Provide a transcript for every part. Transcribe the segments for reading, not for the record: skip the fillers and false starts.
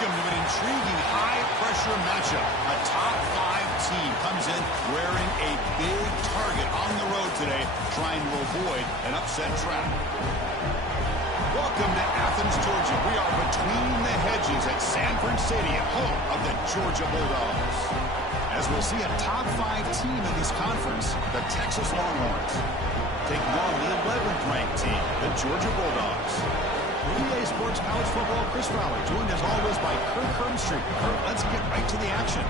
Welcome to an intriguing high-pressure matchup. A top-5 team comes in wearing a big target on the road today, trying to avoid an upset trap. Welcome to Athens, Georgia. We are between the hedges at Sanford Stadium, home of the Georgia Bulldogs. As we'll see a top-5 team in this conference, the Texas Longhorns, taking on the 11th ranked team, the Georgia Bulldogs. EA Sports College Football, Chris Fowler, joined as always by Kirk Herbstreit. Kirk, let's get right to the action.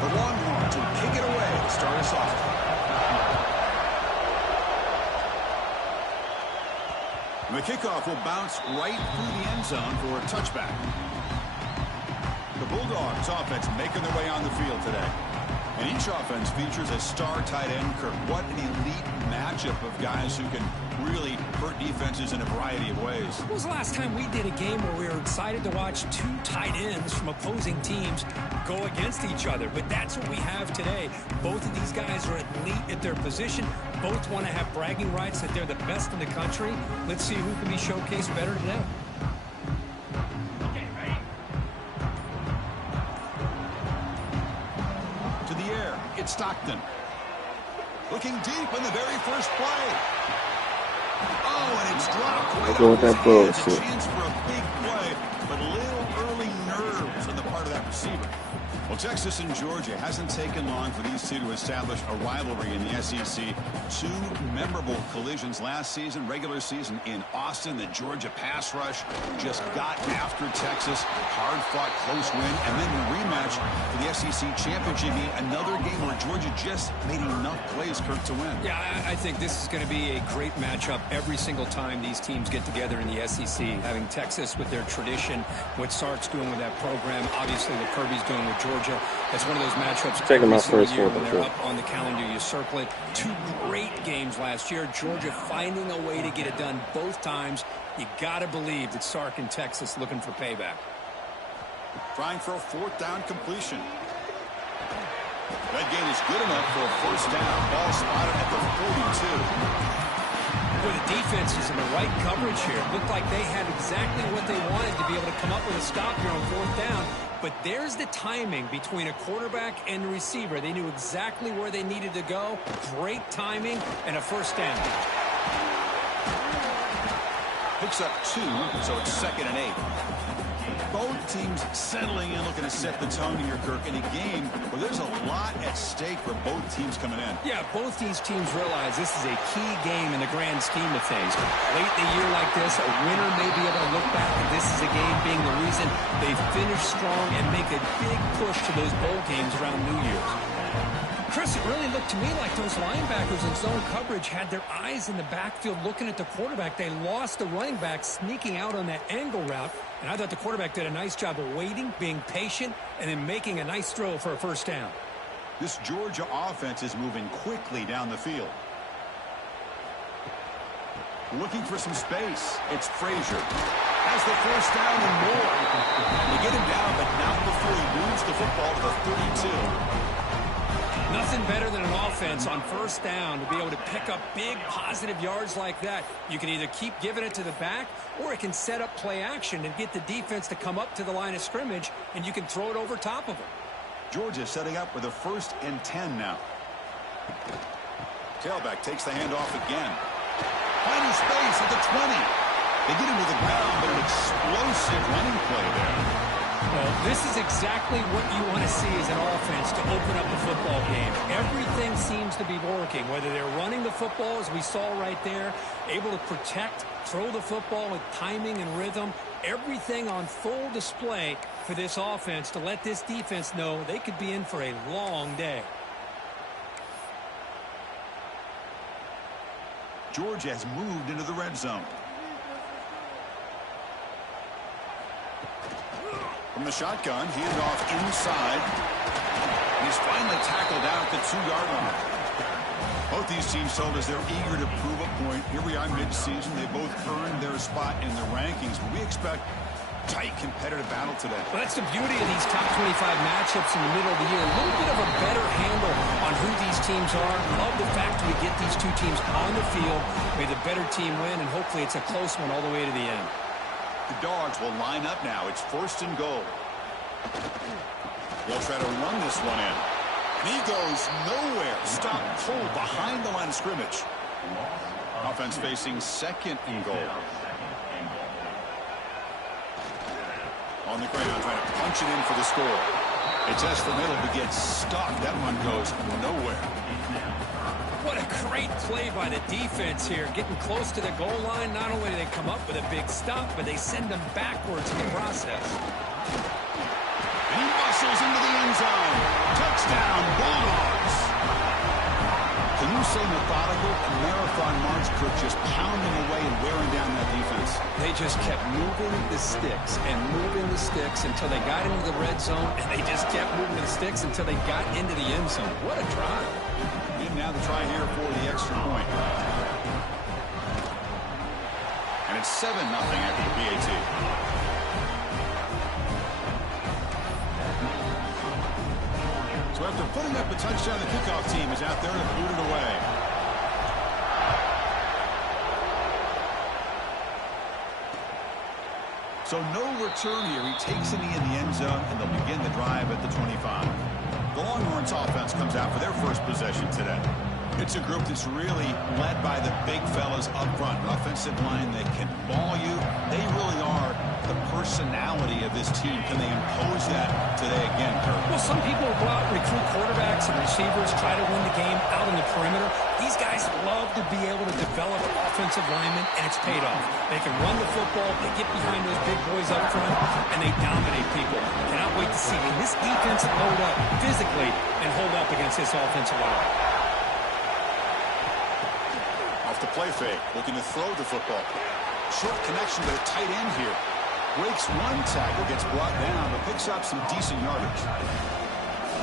The Longhorns will kick it away to start us off. The kickoff will bounce right through the end zone for a touchback. The Bulldogs offense making their way on the field today. And each offense features a star tight end, Kirk. What an elite matchup of guys who can really hurt defenses in a variety of ways. When was the last time we did a game where we were excited to watch two tight ends from opposing teams go against each other? But that's what we have today. Both of these guys are elite at their position. Both want to have bragging rights that they're the best in the country. Let's see who can be showcased better today. Okay, ready? To the air, it's Stockton. Looking deep in the very first play. Oh, and it's dropped right go with that It's a bullshit. chance for a big play, but little early nerves on the part of that receiver. Well, Texas and Georgia hasn't taken long for these two to establish a rivalry in the SEC. Two memorable collisions last season, regular season in Austin. The Georgia pass rush just got after Texas. Hard-fought, close win. And then the rematch for the SEC championship game. Another game where Georgia just made enough plays, Kirk, to win. Yeah, I think this is going to be a great matchup every single time these teams get together in the SEC. Having Texas with their tradition, what Sark's doing with that program, obviously what Kirby's doing with Georgia. It's one of those matchups Taking my every single first year one, when for they're sure. up on the calendar. You circle it. Two great games last year. Georgia finding a way to get it done both times. You got to believe that Sark and Texas looking for payback. Trying for a fourth down completion. That gain is good enough for a first down. Ball spotted at the 42. Well, the defense is in the right coverage here. It looked like they had exactly what they wanted to be able to come up with a stop here on fourth down. But there's the timing between a quarterback and the receiver. They knew exactly where they needed to go. Great timing and a first down. Picks up 2, so it's 2nd and 8. Both teams settling in, looking to set the tone here, Kirk, in a game where there's a lot at stake for both teams coming in. Yeah, both these teams realize this is a key game in the grand scheme of things. Late in a year like this, a winner may be able to look back and this is a game being the reason they finish strong and make a big push to those bowl games around New Year's. Chris, it really looked to me like those linebackers in zone coverage had their eyes in the backfield looking at the quarterback. They lost the running back sneaking out on that angle route. And I thought the quarterback did a nice job of waiting, being patient, and then making a nice throw for a first down. This Georgia offense is moving quickly down the field. Looking for some space. It's Frazier. Has the first down and more. They get him down, but not before he moves the football to the 32. Nothing better than an offense on first down to be able to pick up big positive yards like that. You can either keep giving it to the back or it can set up play action and get the defense to come up to the line of scrimmage and you can throw it over top of them. Georgia setting up with a 1st and 10 now. Tailback takes the handoff again. Finding space at the 20. They get him to the ground, but an explosive running play there. Well, this is exactly what you want to see as an offense to open up the football game. Everything seems to be working, whether they're running the football, as we saw right there, able to protect, throw the football with timing and rhythm, everything on full display for this offense to let this defense know they could be in for a long day. Georgia has moved into the red zone. From the shotgun, handed off inside. He's finally tackled out at the 2-yard line. Both these teams told us they're eager to prove a point. Here we are mid-season. They both earned their spot in the rankings, but we expect tight competitive battle today. Well, that's the beauty of these top 25 matchups in the middle of the year. A little bit of a better handle on who these teams are. Love the fact we get these two teams on the field. May the better team win, and hopefully it's a close one all the way to the end. The Dogs will line up now. It's 1st and goal. They'll try to run this one in. And he goes nowhere. Stop cold behind the line of scrimmage. Offense facing 2nd and goal. On the ground, trying to punch it in for the score. It's S the middle, but gets stopped. That one goes nowhere. What a great play by the defense here. Getting close to the goal line, not only do they come up with a big stop, but they send them backwards in the process. And he muscles into the end zone. Touchdown, Bulldogs. Can you say methodical? A marathon march, Kirk, just pounding away and wearing down that defense. They just kept moving the sticks and moving the sticks until they got into the red zone, and they just kept moving the sticks until they got into the end zone. What a drive. And now the try here for the extra point. And it's 7-0 after the PAT. So after putting up a touchdown, the kickoff team is out there to boot it away. So no return here. He takes it in the end zone, and they'll begin the drive at the 25. The Longhorns offense comes out for their first possession today. It's a group that's really led by the big fellas up front. An offensive line that can ball you. They really are the personality of this team. Can they impose that today again, Kirk? Well, some people will go out and recruit quarterbacks and receivers, try to win the game out on the perimeter. These guys love to be able to develop offensive linemen, and it's paid off. They can run the football, they get behind those big boys up front, and they dominate people. Cannot wait to see this defense load up physically and hold up against this offensive line. Off the play fake, looking to throw the football. Short connection to the tight end here. Breaks one tackle, gets brought down, but picks up some decent yardage.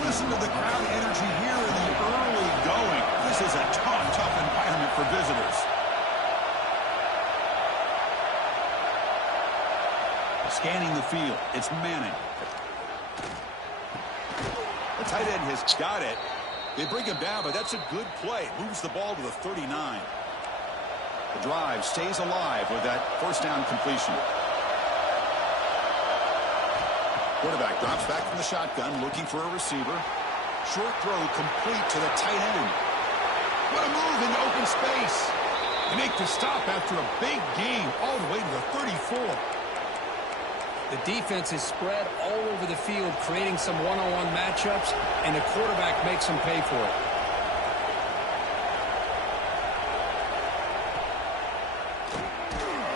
Listen to the crowd energy here in the early going. This is a tough environment for visitors. Scanning the field, it's Manning. The tight end has got it. They bring him down, but that's a good play. Moves the ball to the 39. The drive stays alive with that first down completion. Quarterback drops back from the shotgun, looking for a receiver. Short throw complete to the tight end. What a move into open space. They make the stop after a big gain all the way to the 34. The defense is spread all over the field, creating some one-on-one matchups, and the quarterback makes them pay for it.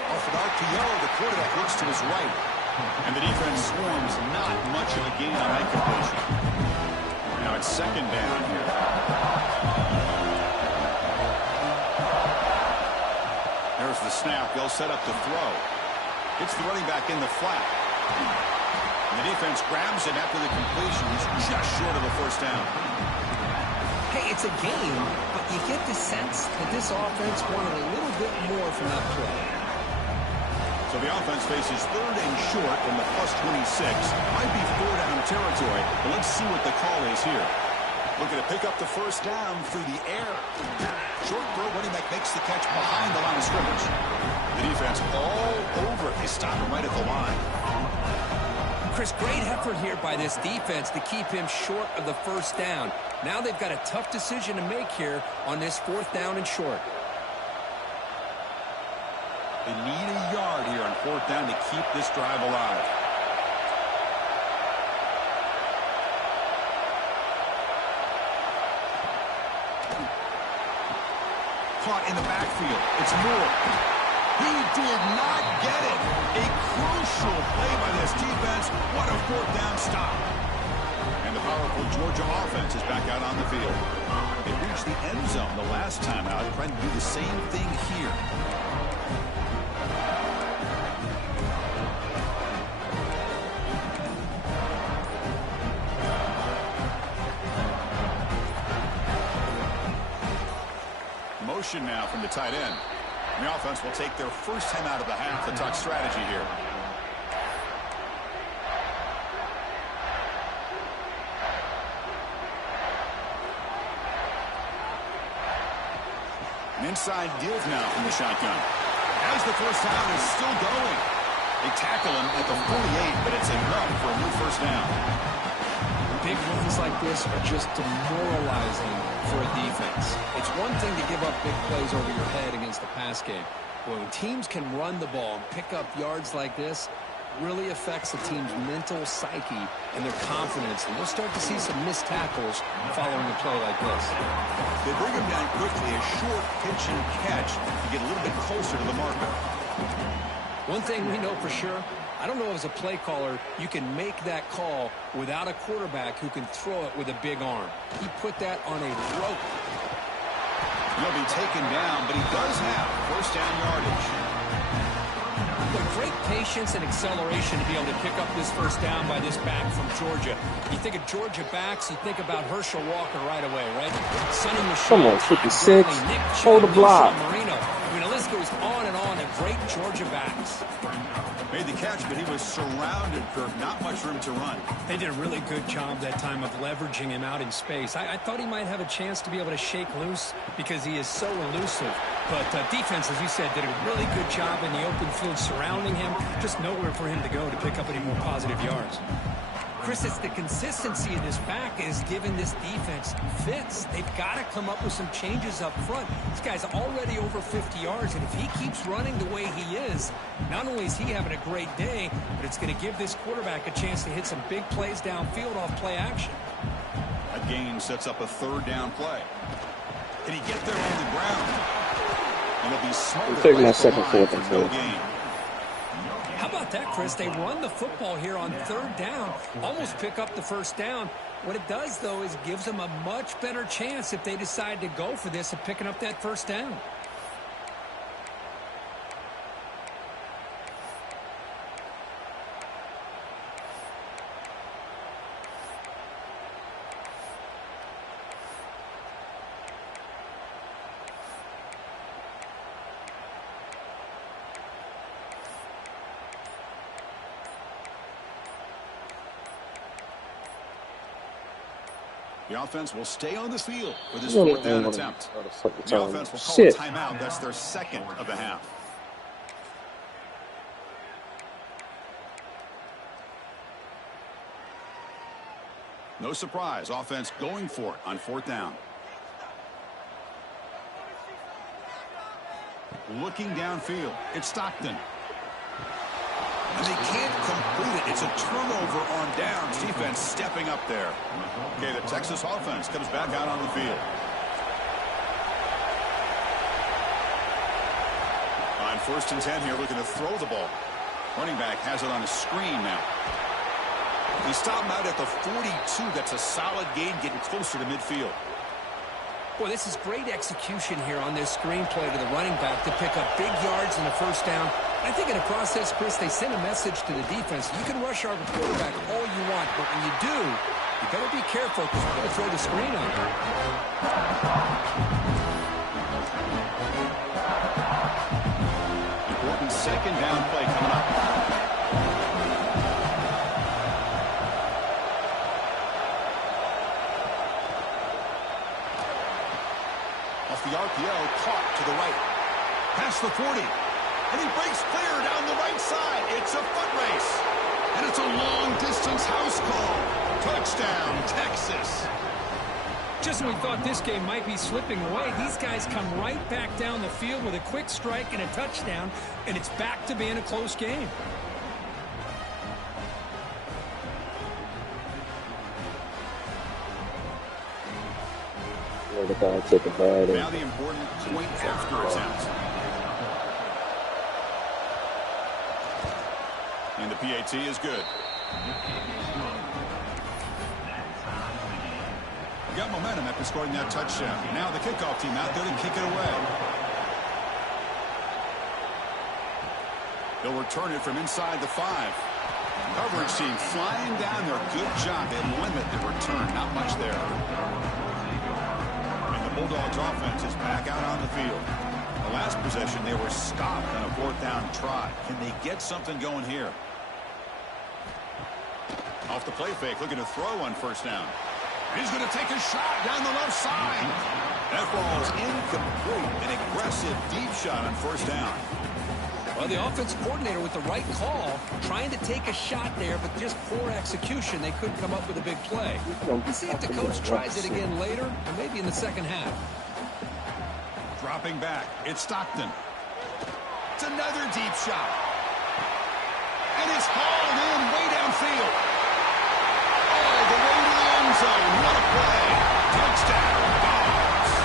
Off an RPO, the quarterback looks to his right. And the defense swarms not much of a gain on that completion. Now it's 2nd down here. There's the snap. They'll set up the throw. It's the running back in the flat. And the defense grabs him after the completion. He's just short of a first down. Hey, it's a game, but you get the sense that this offense wanted a little bit more from that play. So the offense faces 3rd and short in the +26. Might be 4 down territory, but let's see what the call is here. Looking to pick up the first down through the air. Short throw, running back makes the catch behind the line of scrimmage. The defense all over it. They stop him right at the line. Chris, great effort here by this defense to keep him short of the first down. Now they've got a tough decision to make here on this 4th down and short. They need a yard here on 4th down to keep this drive alive. Caught in the backfield. It's Moore. He did not get it. A crucial play by this defense. What a 4th down stop. And the powerful Georgia offense is back out on the field. They reached the end zone the last time out, trying to do the same thing here. formation now from the tight end. And the offense will take their first timeout of the half to talk strategy here. An inside give now from the shotgun. As the first down is still going. They tackle him at the 48, but it's enough for a new first down. Big runs like this are just demoralizing for a defense. It's one thing to give up big plays over your head against the pass game. But when teams can run the ball and pick up yards like this, it really affects the team's mental psyche and their confidence. And we'll start to see some missed tackles following a play like this. They bring him down quickly, a short pitch and catch to get a little bit closer to the marker. One thing we know for sure, I don't know as a play caller, you can make that call without a quarterback who can throw it with a big arm. He put that on a rope. He'll be taken down, but he does have first down yardage. But great patience and acceleration to be able to pick up this first down by this back from Georgia. You think of Georgia backs, you think about Herschel Walker right away, right? Sonny Michel, come on, 56, hold the block. Marino. I mean, the list goes on and on of great Georgia backs. Made the catch, but he was surrounded, Kirk. Not much room to run. They did a really good job that time of leveraging him out in space. I thought he might have a chance to be able to shake loose because he is so elusive. But defense, as you said, did a really good job in the open field surrounding him. Just nowhere for him to go to pick up any more positive yards. Chris, it's the consistency of this back is giving this defense fits. They've got to come up with some changes up front. This guy's already over 50 yards, and if he keeps running the way he is, not only is he having a great day, but it's going to give this quarterback a chance to hit some big plays downfield off play action. A gain sets up a third down play. Can he get there on the ground? And it'll be smart. I'm taking that second, fourth, and no fifth. gain. How about that, Chris? They run the football here on third down, almost pick up the first down. What it does, though, is gives them a much better chance if they decide to go for this of picking up that first down. The offense will stay on the field for this fourth down attempt. The offense will call a timeout. That's their second of the half. No surprise, offense going for it on fourth down. Looking downfield, it's Stockton. And they can't complete it. It's a turnover on downs. Defense stepping up there. Okay, the Texas offense comes back out on the field. On 1st and 10 here, looking to throw the ball. Running back has it on a screen now. He stopped him out at the 42. That's a solid gain, getting closer to midfield. Boy, this is great execution here on this screenplay to the running back to pick up big yards in the first down. I think in the process, Chris, they send a message to the defense. You can rush our quarterback all you want, but when you do, you better be careful because we're going to throw the screen on you. Important second down play coming up. Off the RPO, caught to the right. Past the 40. And he breaks clear down the right side. It's a foot race. And it's a long-distance house call. Touchdown, Texas. Just when we thought this game might be slipping away, these guys come right back down the field with a quick strike and a touchdown, and it's back to being a close game. The guy took a bad Now the important point after attempt. And the PAT is good. Got momentum after scoring that touchdown. Now the kickoff team out there to kick it away. They'll return it from inside the 5. Coverage team flying down there. Good job. They limit the return. Not much there. Bulldogs offense is back out on the field. The last possession, they were stopped on a 4th down try. Can they get something going here? Off the play fake, looking to throw on 1st down. He's going to take a shot down the left side. That ball is incomplete. An aggressive deep shot on 1st down. Well, the offense coordinator with the right call, trying to take a shot there, but just poor execution. They couldn't come up with a big play. Let's see if the coach tries it again later, or maybe in the second half. Dropping back, it's Stockton. It's another deep shot. And it's hauled in way downfield. All the way to the end zone. What a play. Touchdown, Dogs.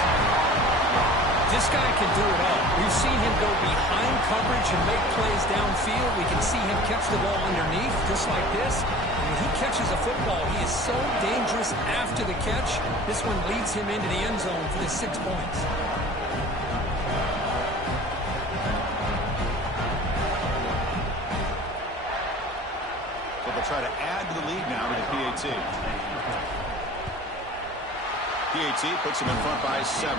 This guy can do it all. We've seen him go behind coverage and make plays downfield. We can see him catch the ball underneath, just like this. And when he catches a football, he is so dangerous after the catch. This one leads him into the end zone for the 6 points. So they'll try to add to the lead now to the PAT. PAT puts them in front by 7.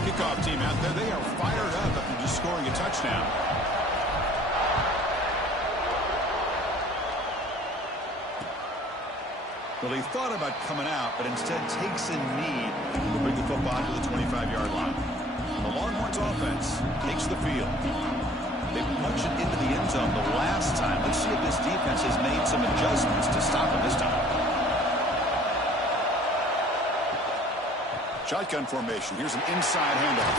Kickoff team out there, they are fired up after just scoring a touchdown. Well, he thought about coming out, but instead takes a knee to bring the football to the 25-yard line. The Longhorns offense takes the field. They punched it into the end zone the last time. Let's see if this defense has made some adjustments to stop him this time. Shotgun formation. Here's an inside handoff.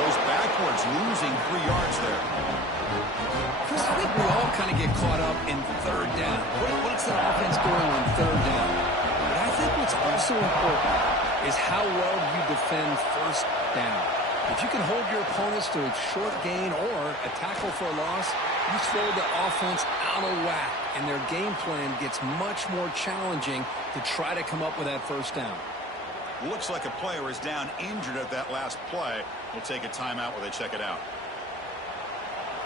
Goes backwards, losing 3 yards there. Chris, I think we all kind of get caught up in 3rd down. What's the offense doing on 3rd down? But I think what's also important is how well you defend 1st down. If you can hold your opponents to a short gain or a tackle for a loss, you throw the offense out of whack, and their game plan gets much more challenging to try to come up with that 1st down. Looks like a player is down injured at that last play. We'll take a timeout while they check it out.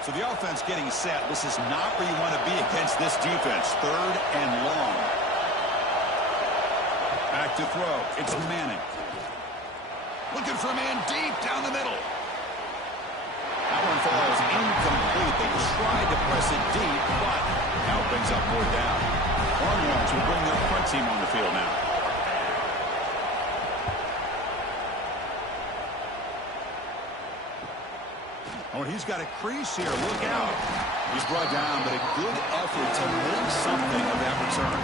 So the offense getting set. This is not where you want to be against this defense. 3rd and long. Back to throw. It's Manning. Looking for a man deep down the middle. That one falls incomplete. They tried to press it deep, but now brings up 4th down. Longhorns will bring their front team on the field now. Oh, he's got a crease here. Look out. He's brought down, but a good effort to make something of that return.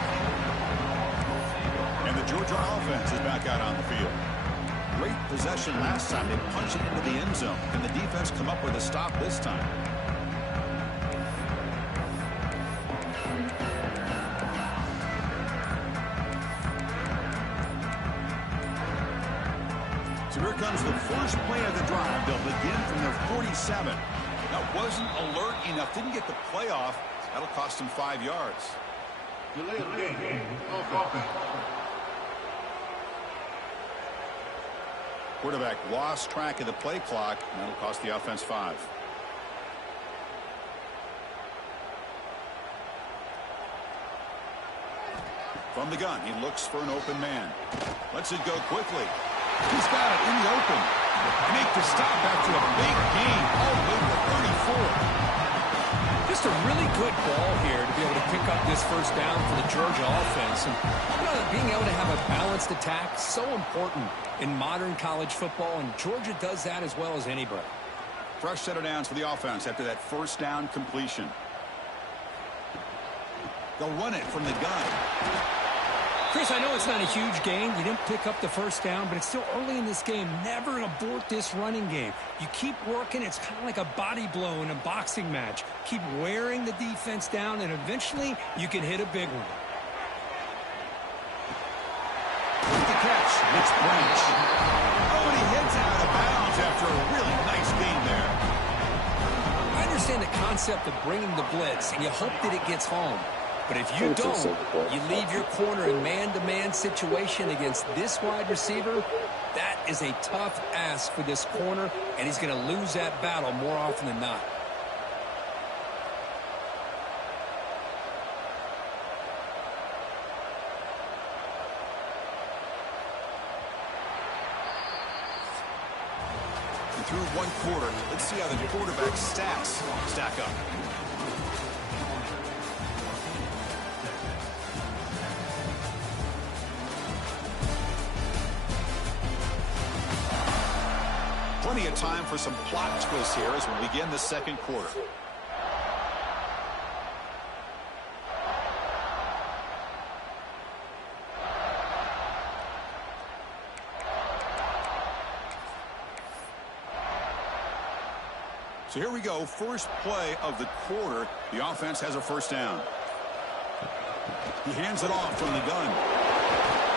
And the Georgia offense is back out on the field. Great possession last time. They punched it into the end zone. Can the defense come up with a stop this time? So here comes the first play of the drive. They'll begin from their 47. That wasn't alert enough. Didn't get the play off. That'll cost him 5 yards. Delay of game. Offense. Quarterback lost track of the play clock, and that'll cost the offense 5. From the gun, he looks for an open man. Lets it go quickly. He's got it in the open. Make the stop after a big gain all the way to 34. Just a really good ball here to be able to pick up this 1st down for the Georgia offense. And being able to have a balanced attack, so important in modern college football, and Georgia does that as well as anybody. Fresh set of downs for the offense after that 1st down completion. They'll run it from the gun. Chris, I know it's not a huge gain. You didn't pick up the 1st down, but it's still early in this game. Never abort this running game. You keep working. It's kind of like a body blow in a boxing match. Keep wearing the defense down, and eventually you can hit a big one. The catch. It's Branch. Oh, and he heads out of bounds after a really nice gain there. I understand the concept of bringing the blitz, and you hope that it gets home. But if you don't, you leave your corner in man-to-man situation against this wide receiver, that is a tough ask for this corner, and he's going to lose that battle more often than not. through one quarter. Let's see how the quarterback stats stack up. Plenty of time for some plot twists here as we begin the second quarter. So here we go, first play of the quarter. The offense has a first down. He hands it off from the gun.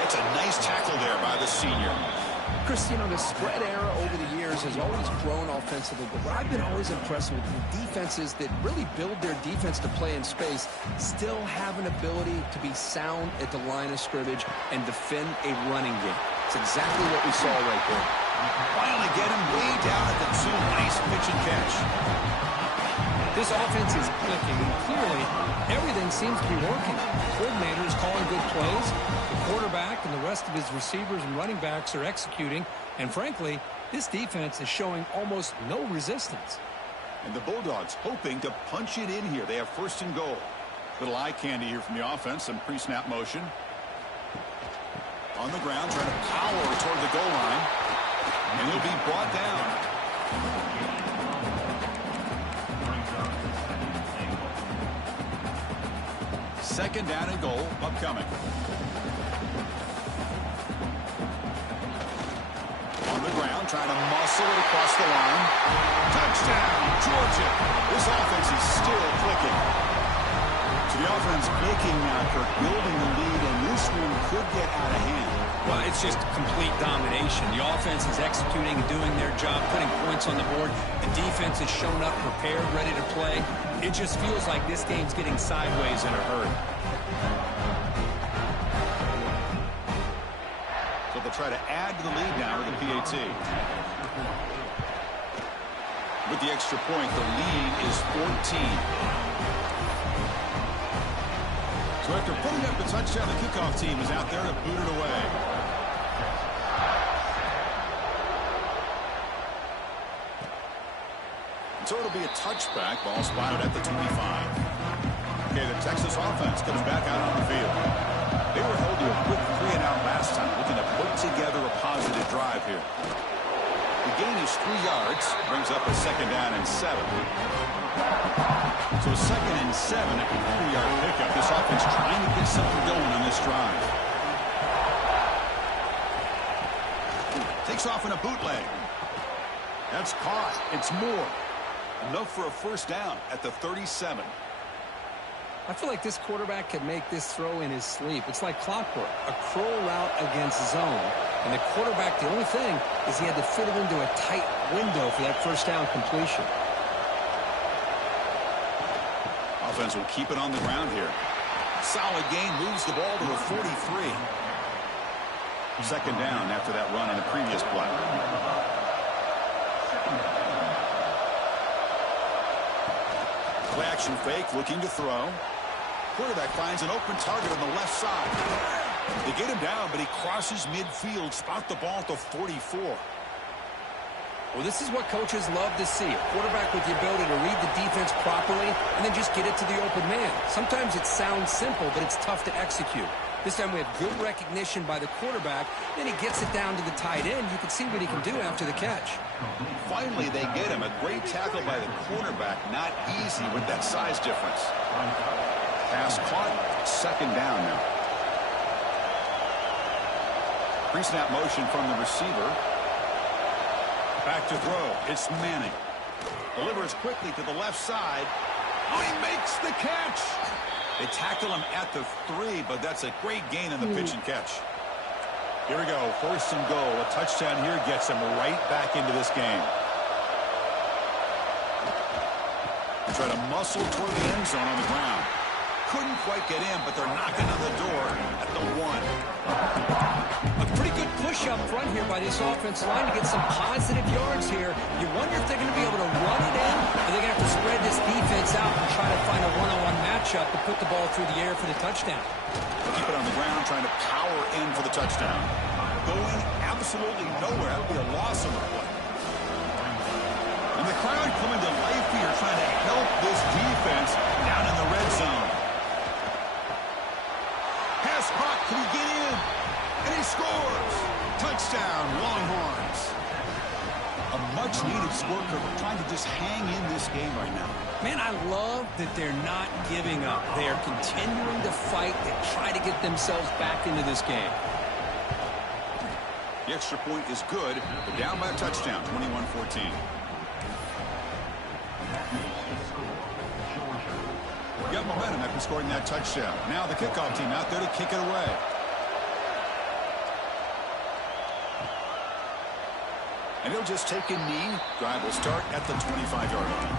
It's a nice tackle there by the senior. Chris, you know, the spread era over the years has always grown offensively, but what I've been always impressed with defenses that really build their defense to play in space still have an ability to be sound at the line of scrimmage and defend a running game. It's exactly what we saw right there. Finally get him way down at the 2. Nice pitch and catch. This offense is clicking, and clearly everything seems to be working. The coordinator is calling good plays. The quarterback and the rest of his receivers and running backs are executing. And frankly, this defense is showing almost no resistance. And the Bulldogs hoping to punch it in here. They have first and goal. Little eye candy here from the offense. Some pre-snap motion. On the ground, trying to power toward the goal line. And he'll be brought down. Second down and goal upcoming. On the ground, trying to muscle it across the line. Touchdown, Georgia. This offense is still clicking. So the offense making now, Kirk, building the lead, and this one could get out of hand. Well, it's just complete domination. The offense is executing and doing their job, putting points on the board. The defense has shown up prepared, ready to play. It just feels like this game's getting sideways in a hurry. So they'll try to add to the lead now with the PAT. With the extra point, the lead is 14. So after putting up the touchdown, the kickoff team is out there to boot it away. So it'll be a touchback. Ball spotted at the 25. Okay, the Texas offense comes back out on the field. They were held to a quick 3-and-out last time, looking to put together a positive drive here. The gain is 3 yards, brings up a second down and 7. So a second and 7 at the 3-yard pickup. This offense trying to get something going on this drive. Takes off in a bootleg. That's caught. It's Moore. Enough for a first down at the 37. I feel like this quarterback could make this throw in his sleep. It's like clockwork, a crow route against zone. And the quarterback, the only thing is he had to fit it into a tight window for that first down completion. Offense will keep it on the ground here. Solid gain, moves the ball to a 43. Second down after that run on the previous play. Play action fake, looking to throw. Quarterback finds an open target on the left side. They get him down, but he crosses midfield, spot the ball at the 44. Well, this is what coaches love to see. A quarterback with the ability to read the defense properly and then just get it to the open man. Sometimes it sounds simple, but it's tough to execute. This time we have good recognition by the quarterback. Then he gets it down to the tight end. You can see what he can do after the catch. Finally, they get him. A great tackle by the quarterback. Not easy with that size difference. Pass caught. Second down now. Pre-snap motion from the receiver. Back to throw. It's Manning. Delivers quickly to the left side. Oh, he makes the catch. They tackle him at the 3, but that's a great gain in the pitch and catch. Here we go. First and goal. A touchdown here gets him right back into this game. They try to muscle toward the end zone on the ground. Couldn't quite get in, but they're knocking on the door at the 1. A pretty good push up front here by this offensive line to get some positive yards here. You wonder if they're going to be able to run it in, or they're going to have to spread this defense out and try to find a one-on-one matchup to put the ball through the air for the touchdown. Keep it on the ground, trying to power in for the touchdown. Going absolutely nowhere. That would be a loss of a play. Touchdown, Longhorns. A much-needed score for trying to just hang in this game right now. Man, I love that they're not giving up. They are continuing to fight to try to get themselves back into this game. The extra point is good, but down by a touchdown, 21-14. Got momentum after scoring that touchdown. Now the kickoff team out there to kick it away. And he'll just take a knee. Drive will start at the 25-yard line.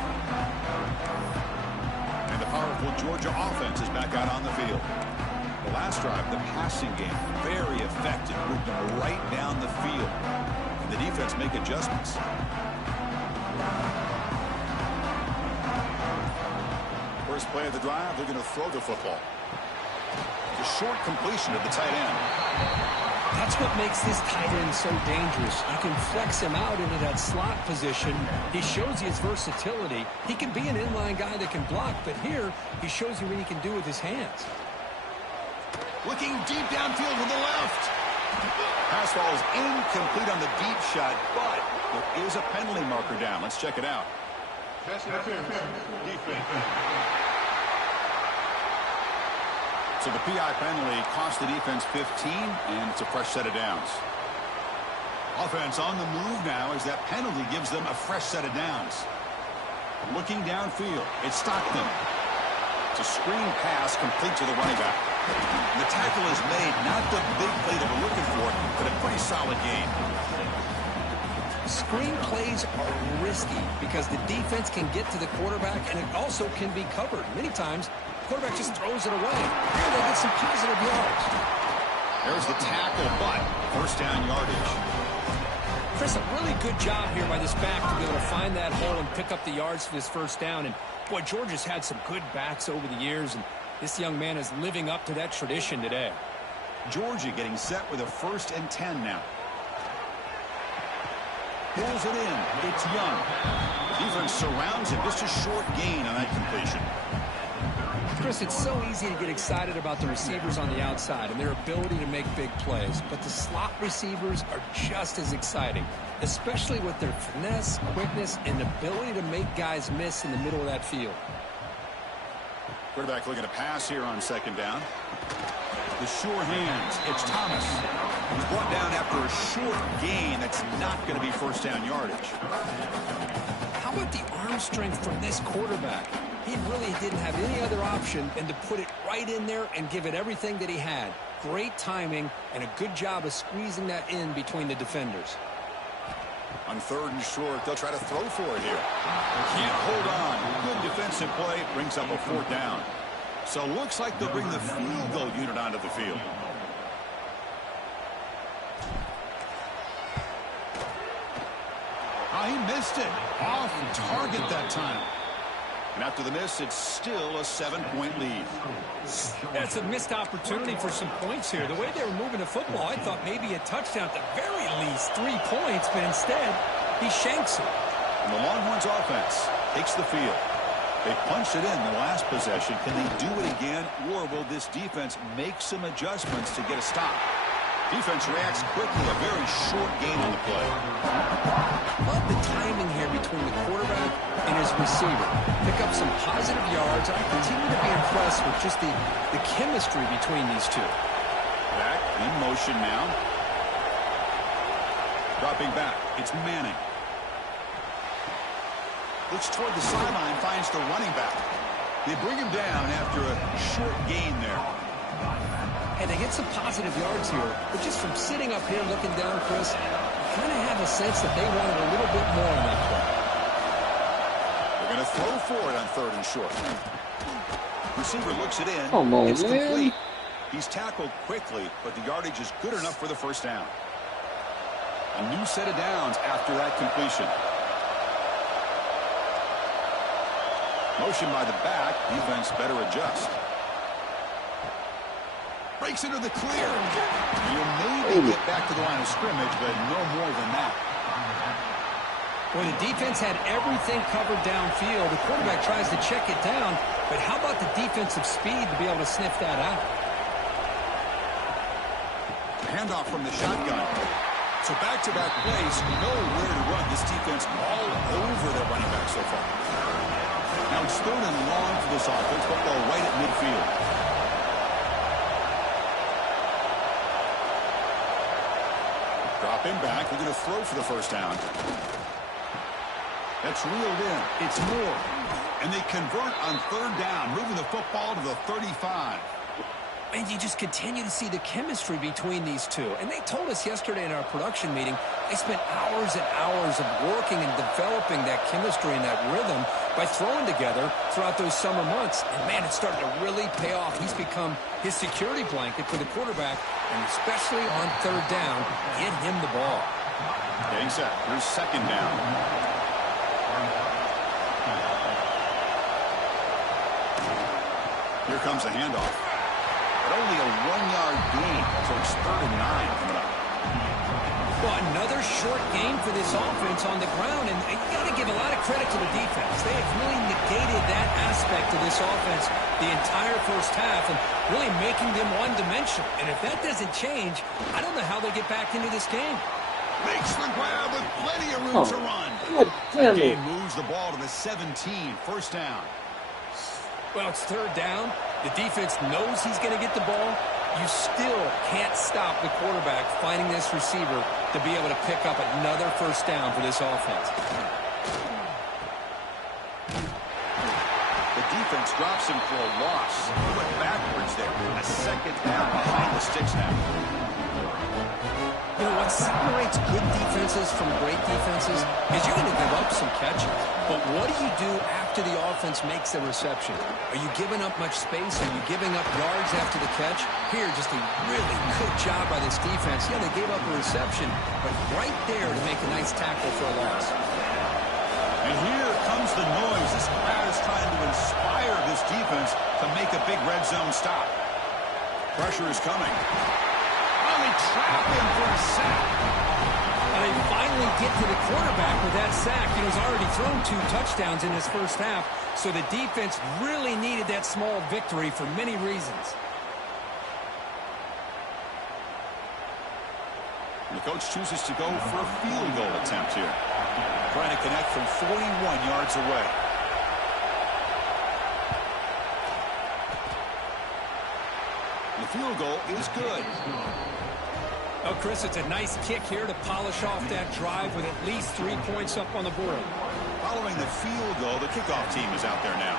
And the powerful Georgia offense is back out on the field. The last drive, the passing game, very effective. Moved them right down the field. And the defense make adjustments. First play of the drive, they're going to throw the football. The short completion of the tight end. That's what makes this tight end so dangerous. You can flex him out into that slot position. He shows you his versatility. He can be an inline guy that can block, but here he shows you what he can do with his hands. Looking deep downfield with the left. Pass ball is incomplete on the deep shot, but there is a penalty marker down. Let's check it out. Pass interference. Defense. So the PI penalty cost the defense 15, and it's a fresh set of downs. Offense on the move now as that penalty gives them a fresh set of downs. Looking downfield, it's Stockton. It's a screen pass complete to the running back. The tackle is made, not the big play that we're looking for, but a pretty solid gain. Screen plays are risky because the defense can get to the quarterback, and it also can be covered. Many times, the quarterback just throws it away. Here they get some positive yards. There's the tackle, but first down yardage. Chris, a really good job here by this back to be able to find that hole and pick up the yards for this first down. And, boy, Georgia's had some good backs over the years, and this young man is living up to that tradition today. Georgia getting set with a 1st and 10 now. Pulls it in. It's Young. Defense surrounds him. Just a short gain on that completion. Chris, it's so easy to get excited about the receivers on the outside and their ability to make big plays, but the slot receivers are just as exciting, especially with their finesse, quickness, and ability to make guys miss in the middle of that field. Quarterback looking to pass here on 2nd down. The sure hands. It's Thomas. He's brought down after a short gain. That's not going to be first down yardage. How about the arm strength from this quarterback? He really didn't have any other option than to put it right in there and give it everything that he had. Great timing and a good job of squeezing that in between the defenders. On 3rd and short, they'll try to throw for it here. Can't hold on. Good defensive play. Brings up a 4th down. So looks like they'll bring the field goal unit onto the field. Oh, he missed it. Off target that time. And after the miss, it's still a 7-point lead. That's a missed opportunity for some points here. The way they were moving the football, I thought maybe a touchdown at the very least, 3 points, but instead, he shanks it. And the Longhorns offense takes the field. They punched it in the last possession. Can they do it again, or will this defense make some adjustments to get a stop? Defense reacts quickly, a very short gain on the play. Love the timing here between the quarterback and his receiver. Pick up some positive yards. I continue to be impressed with just the chemistry between these two. Back in motion now. Dropping back, it's Manning. Looks toward the sideline, finds the running back. They bring him down after a short gain there. And they get some positive yards here, but just from sitting up here looking down, Chris, I kind of have a sense that they wanted a little bit more on that play. They're going to throw for it on 3rd and short. Receiver looks it in. Come on, it's man. complete. He's tackled quickly, but the yardage is good enough for the first down. A new set of downs after that completion. Motion by the back. Defense better adjust. Breaks into the clear. You'll maybe get back to the line of scrimmage, but no more than that. When the defense had everything covered downfield, the quarterback tries to check it down, but how about the defensive speed to be able to sniff that out? Handoff from the shotgun. So back-to-back plays, nowhere to run. This defense all over their running back so far. Now it's 3rd and long for this offense, football right at midfield. Drop him back. They're going to throw for the first down. That's reeled in. It's Moore. And they convert on 3rd down, moving the football to the 35. And you just continue to see the chemistry between these two. And they told us yesterday in our production meeting, they spent hours and hours of working and developing that chemistry and that rhythm by throwing together throughout those summer months. And, man, it's starting to really pay off. He's become his security blanket for the quarterback, and especially on 3rd down, get him the ball. Getting set. Here's 2nd down. Here comes a handoff. But only a 1-yard gain, so it's 3rd and 9 coming up. Well, another short game for this offense on the ground, and you got to give a lot of credit to the defense. They have really negated that aspect of this offense the entire first half and really making them one-dimensional. And if that doesn't change, I don't know how they get back into this game. Makes the grab with plenty of room to run. God damn it. He moves the ball to the 17, 1st down. Well, it's 3rd down. The defense knows he's going to get the ball. You still can't stop the quarterback finding this receiver to be able to pick up another 1st down for this offense. The defense drops him for a loss. He went backwards there. A 2nd down behind the sticks now. You know, what separates good defenses from great defenses is you're going to give up some catches. But what do you do after the offense makes the reception? Are you giving up much space? Are you giving up yards after the catch? Here, just a really good job by this defense. Yeah, they gave up a reception, but right there to make a nice tackle for a loss. And here comes the noise. This crowd is trying to inspire this defense to make a big red zone stop. Pressure is coming. Finally trap him for a sack. And they finally get to the quarterback with that sack. You know, he's already thrown 2 touchdowns in his first half, so the defense really needed that small victory for many reasons. And the coach chooses to go for a field goal attempt here. Trying to connect from 41 yards away. The field goal is good. Oh, Chris, it's a nice kick here to polish off that drive with at least 3 points up on the board. Following the field goal, the kickoff team is out there now.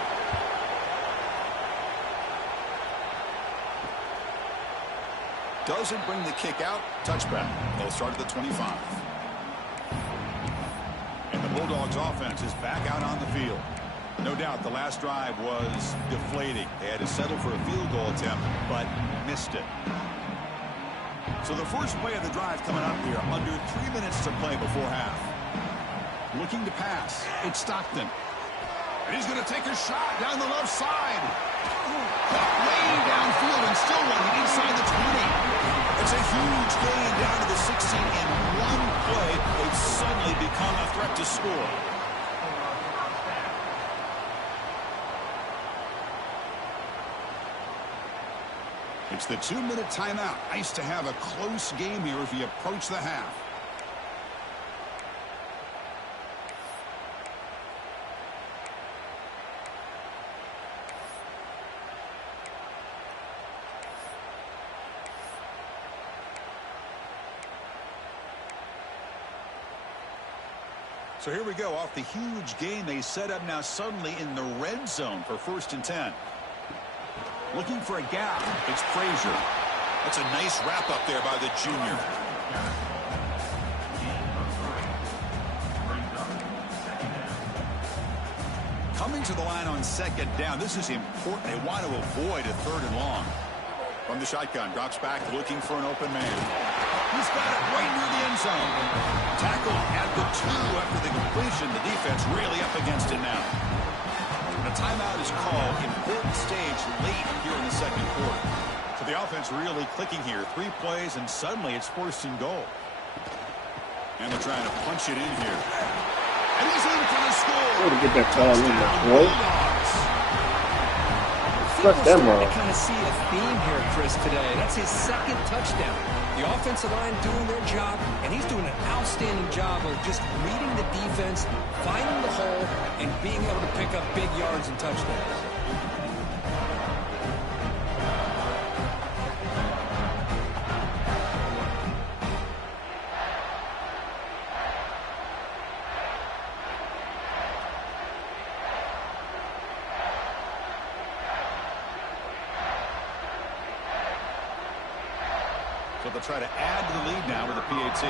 Doesn't bring the kick out. Touchback. They'll start at the 25. And the Bulldogs offense is back out on the field. No doubt the last drive was deflating. They had to settle for a field goal attempt, but missed it. So the first play of the drive coming up here, under 3 minutes to play before half. Looking to pass. It's Stockton. And he's going to take a shot down the left side. Caught way downfield and still running inside the 20. It's a huge gain down to the 16 in one play. They've suddenly become a threat to score. It's the 2-minute timeout. Nice to have a close game here as we approach the half. So here we go, off the huge game they set up now suddenly in the red zone for 1st and 10. Looking for a gap. It's Frazier. That's a nice wrap up there by the junior. Coming to the line on 2nd down. This is important. They want to avoid a 3rd and long. From the shotgun, drops back looking for an open man. He's got it right near the end zone. Tackled at the 2 after the completion. The defense really up against it now. A timeout is called. Important stage late here in the 2nd quarter. So the offense really clicking here. 3 plays, and suddenly it's 1st and goal. And they're trying to punch it in here. And he's in for the score. Oh, to get that ball in there, boy. We're starting to kind of see a theme here, Chris, today. That's his 2nd touchdown. The offensive line doing their job, and he's doing an outstanding job of just reading the defense, finding the hole, and being able to pick up big yards and touchdowns. So they'll try to add to the lead now with a PAT.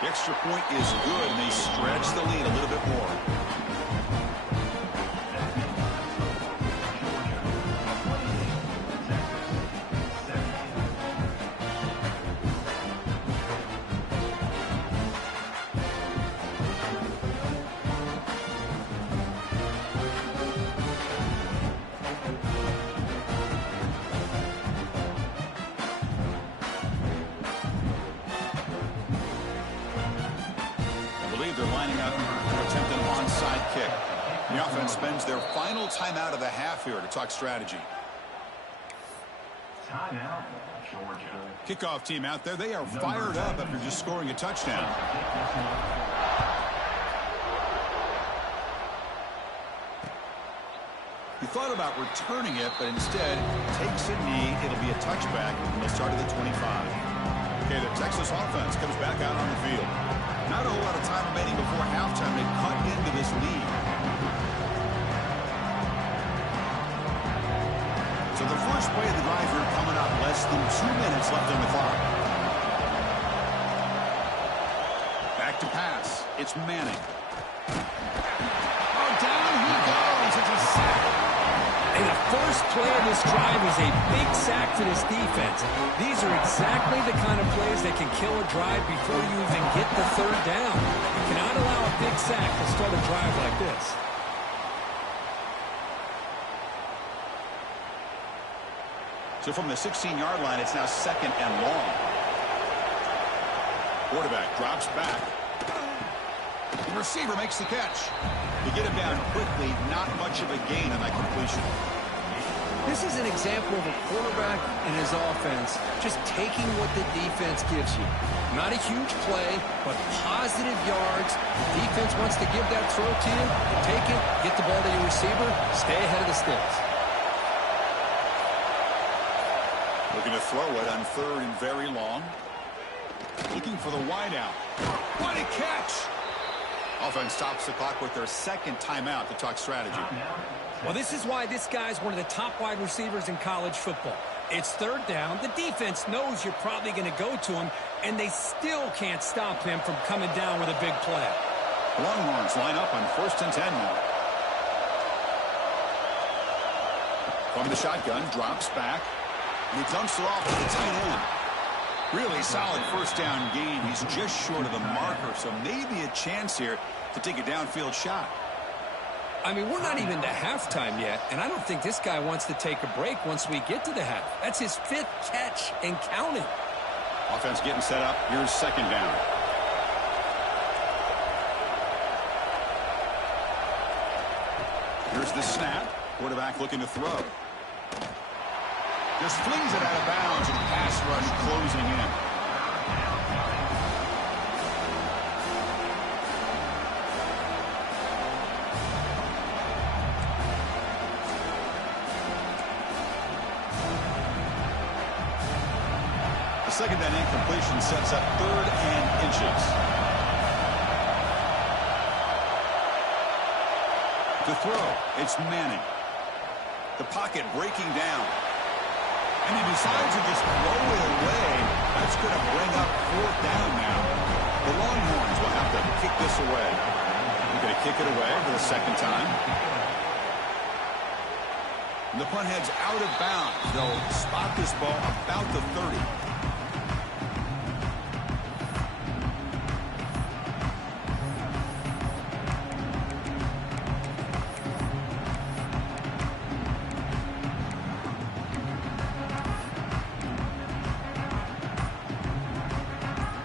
The extra point is good, and they stretch the lead a little bit more. They're lining up to attempt an onside kick. The offense spends their final timeout of the half here to talk strategy. Timeout, Georgia. Kickoff team out there. They are fired up after just scoring a touchdown. He thought about returning it, but instead takes a knee. It'll be a touchback, and they'll start at the 25. Okay, the Texas offense comes back out on the field. Not a whole lot of time remaining before halftime to cut into this lead. So the first play of the drive here coming up, less than 2 minutes left on the clock. Back to pass. It's Manning. Oh, down he goes. It's a sack. And the first play of this drive is a big sack for this defense. These are exactly the kind of plays that can kill a drive before you even get the third down. You cannot allow a big sack to start a drive like this. So from the 16-yard line, it's now 2nd and long. Quarterback drops back. The receiver makes the catch. To get him down quickly, not much of a gain on that completion. This is an example of a quarterback and his offense just taking what the defense gives you. Not a huge play, but positive yards. The defense wants to give that throw to you. You take it, get the ball to your receiver, stay ahead of the sticks. Looking to throw it on 3rd and very long. Looking for the wideout. What a catch! Offense stops the clock with their 2nd timeout to talk strategy. Well, this is why this guy's one of the top wide receivers in college football. It's 3rd down. The defense knows you're probably going to go to him, and they still can't stop him from coming down with a big play. Longhorns line up on 1st and 10 now. From the shotgun, drops back. And he dumps it off to the tight end. Really solid first down gain. He's just short of the marker, so maybe a chance here to take a downfield shot. I mean, we're not even to halftime yet, and I don't think this guy wants to take a break once we get to the half. That's his 5th catch and counting. Offense getting set up. Here's 2nd down. Here's the snap. Quarterback looking to throw. Just flings it out of bounds, and pass rush closing in. The 2nd down incompletion sets up 3rd and inches. To throw, it's Manning. The pocket breaking down. And he decides to just throw it away. That's going to bring up 4th down now. The Longhorns will have to kick this away. They're going to kick it away for the 2nd time. And the punt heads out of bounds. They'll spot this ball about the 30.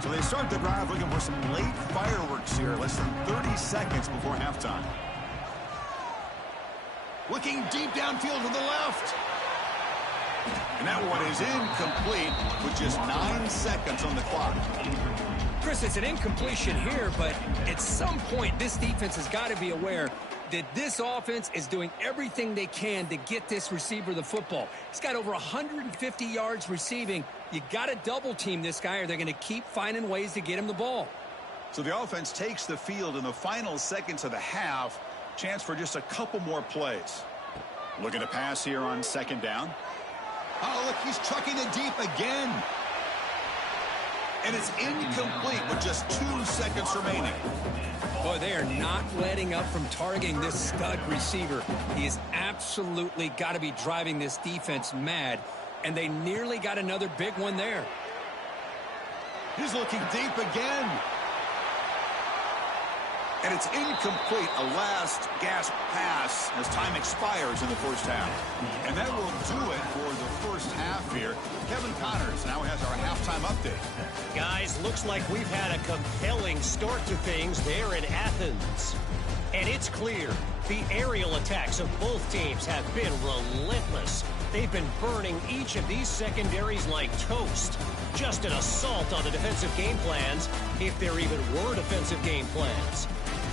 They start the drive looking for some late fireworks here, less than 30 seconds before halftime. Looking deep downfield to the left. And that one is incomplete with just 9 seconds on the clock. Chris, it's an incompletion here, but at some point, this defense has got to be aware that this offense is doing everything they can to get this receiver the football. He's got over 150 yards receiving. You got to double team this guy or they're going to keep finding ways to get him the ball. So the offense takes the field in the final seconds of the half. Chance for just a couple more plays. Looking to pass here on second down. Oh, look, he's chucking it deep again. And it's incomplete with just 2 seconds remaining. Boy, they are not letting up from targeting this stud receiver. He has absolutely got to be driving this defense mad, and they nearly got another big one there. He's looking deep again. And it's incomplete, a last gasp pass as time expires in the first half. And that will do it for the first half here. Kevin Connors now has our halftime update. Guys, looks like we've had a compelling start to things there in Athens. And it's clear the aerial attacks of both teams have been relentless. They've been burning each of these secondaries like toast. Just an assault on the defensive game plans, if there even were defensive game plans.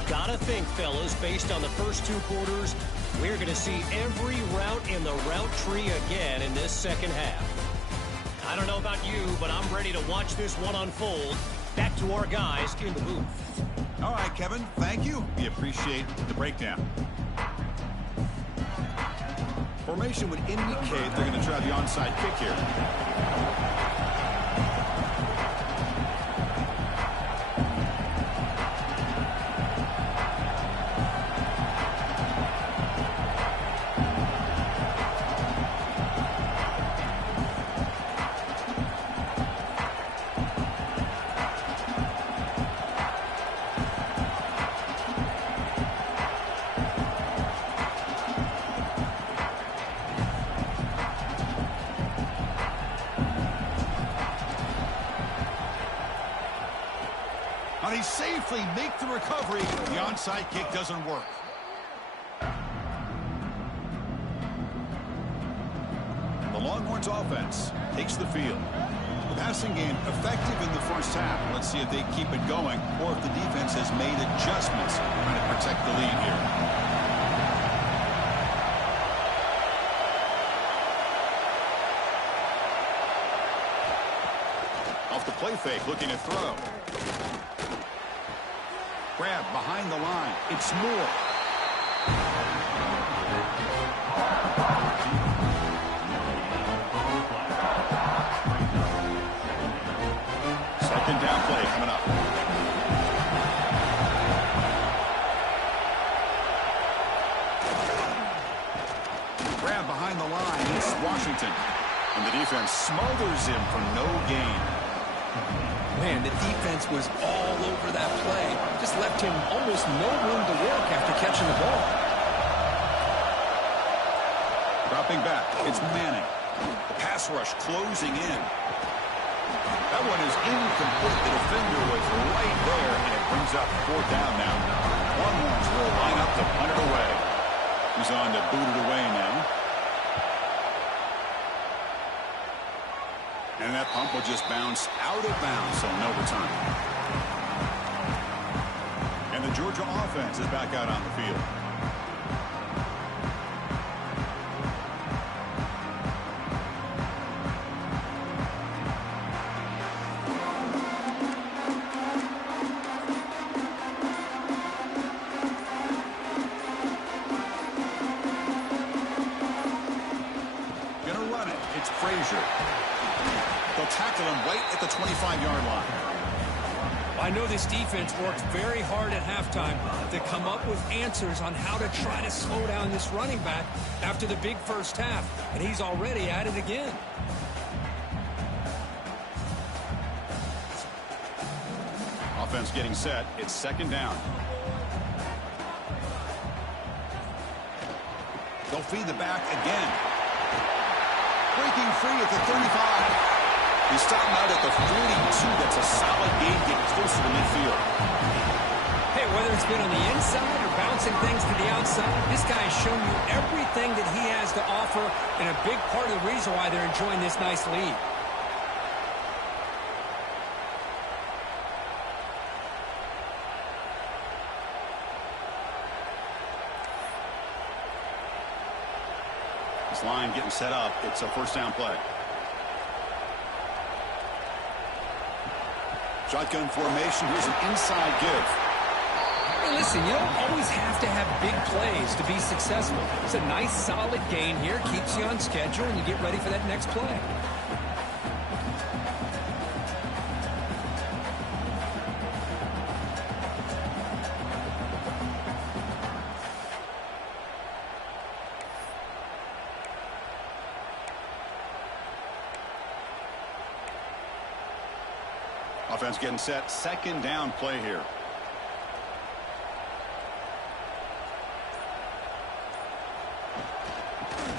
Gotta think, fellas, based on the first 2 quarters, we're going to see every route in the route tree again in this second half. I don't know about you, but I'm ready to watch this one unfold. Back to our guys in the booth. All right, Kevin, thank you. We appreciate the breakdown. Formation would indicate they're going to try the onside kick here. They safely make the recovery. The onside kick doesn't work. The Longhorns offense takes the field. The passing game effective in the first half. Let's see if they keep it going or if the defense has made adjustments trying to protect the lead here. Off the play fake, looking to throw. Grab behind the line. It's Moore. Second down play coming up. Grab behind the line. It's Washington. And the defense smothers him for no gain. Man, the defense was all over that play. Just left him almost no room to work after catching the ball. Dropping back, it's Manning. The pass rush closing in. That one is incomplete. The defender was right there, and it brings up 4th down now. Longhorns will line up to punt it away. He's on to boot it away now. And that pump will just bounce out of bounds, so no return. And the Georgia offense is back out on the field. Gonna run it. It's Frazier. They'll tackle him right at the 25-yard line. I know this defense worked very hard at halftime to come up with answers on how to try to slow down this running back after the big first half, and he's already at it again. Offense getting set. It's second down. They'll feed the back again. Breaking free at the 35. He's stopping out at the 42. That's a solid gain, getting closer to midfield. Hey, whether it's been on the inside or bouncing things to the outside, this guy has shown you everything that he has to offer, and a big part of the reason why they're enjoying this nice lead. This line getting set up. It's a first down play. Shotgun formation. Here's an inside give. Hey, listen, you don't always have to have big plays to be successful. It's a nice, solid gain here. Keeps you on schedule, and you get ready for that next play. Offense getting set. Second down play here.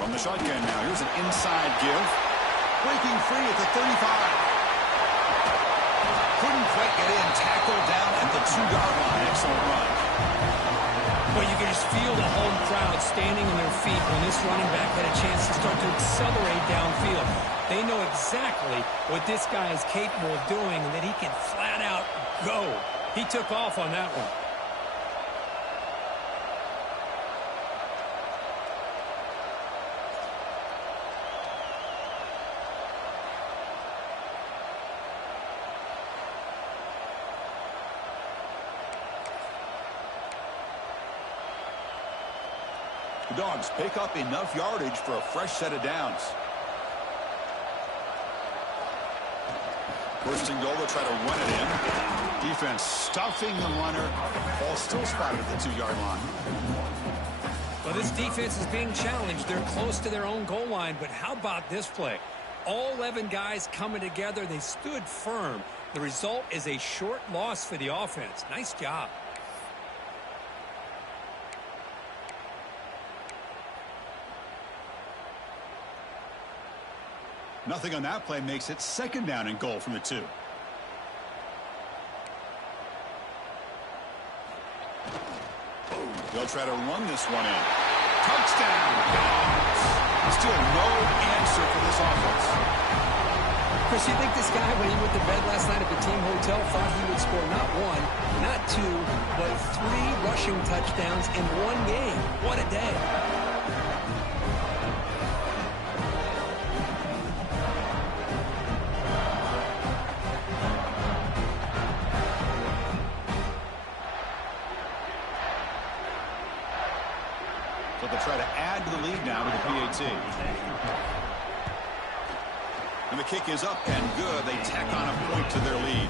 From the shotgun now. Here's an inside give. Breaking free at the 35. Couldn't quite get in. Tackled down at the 2-yard line. Excellent run. Well, you can just feel the home crowd standing on their feet when this running back had a chance to start to accelerate downfield. They know exactly what this guy is capable of doing and that he can flat out go. He took off on that one. The Dogs pick up enough yardage for a fresh set of downs. First and goal, they'll try to run it in. Defense stuffing the runner. Ball still spotted at the 2-yard line. Well, this defense is being challenged. They're close to their own goal line, but how about this play? All 11 guys coming together. They stood firm. The result is a short loss for the offense. Nice job. Nothing on that play makes it second down and goal from the 2. They'll try to run this one in. Touchdown. Still no answer for this offense. Chris, you think this guy, when he went to bed last night at the team hotel, thought he would score not 1, not 2, but 3 rushing touchdowns in one game? What a day. So they'll try to add to the lead now with the PAT. And the kick is up and good. They tack on a point to their lead.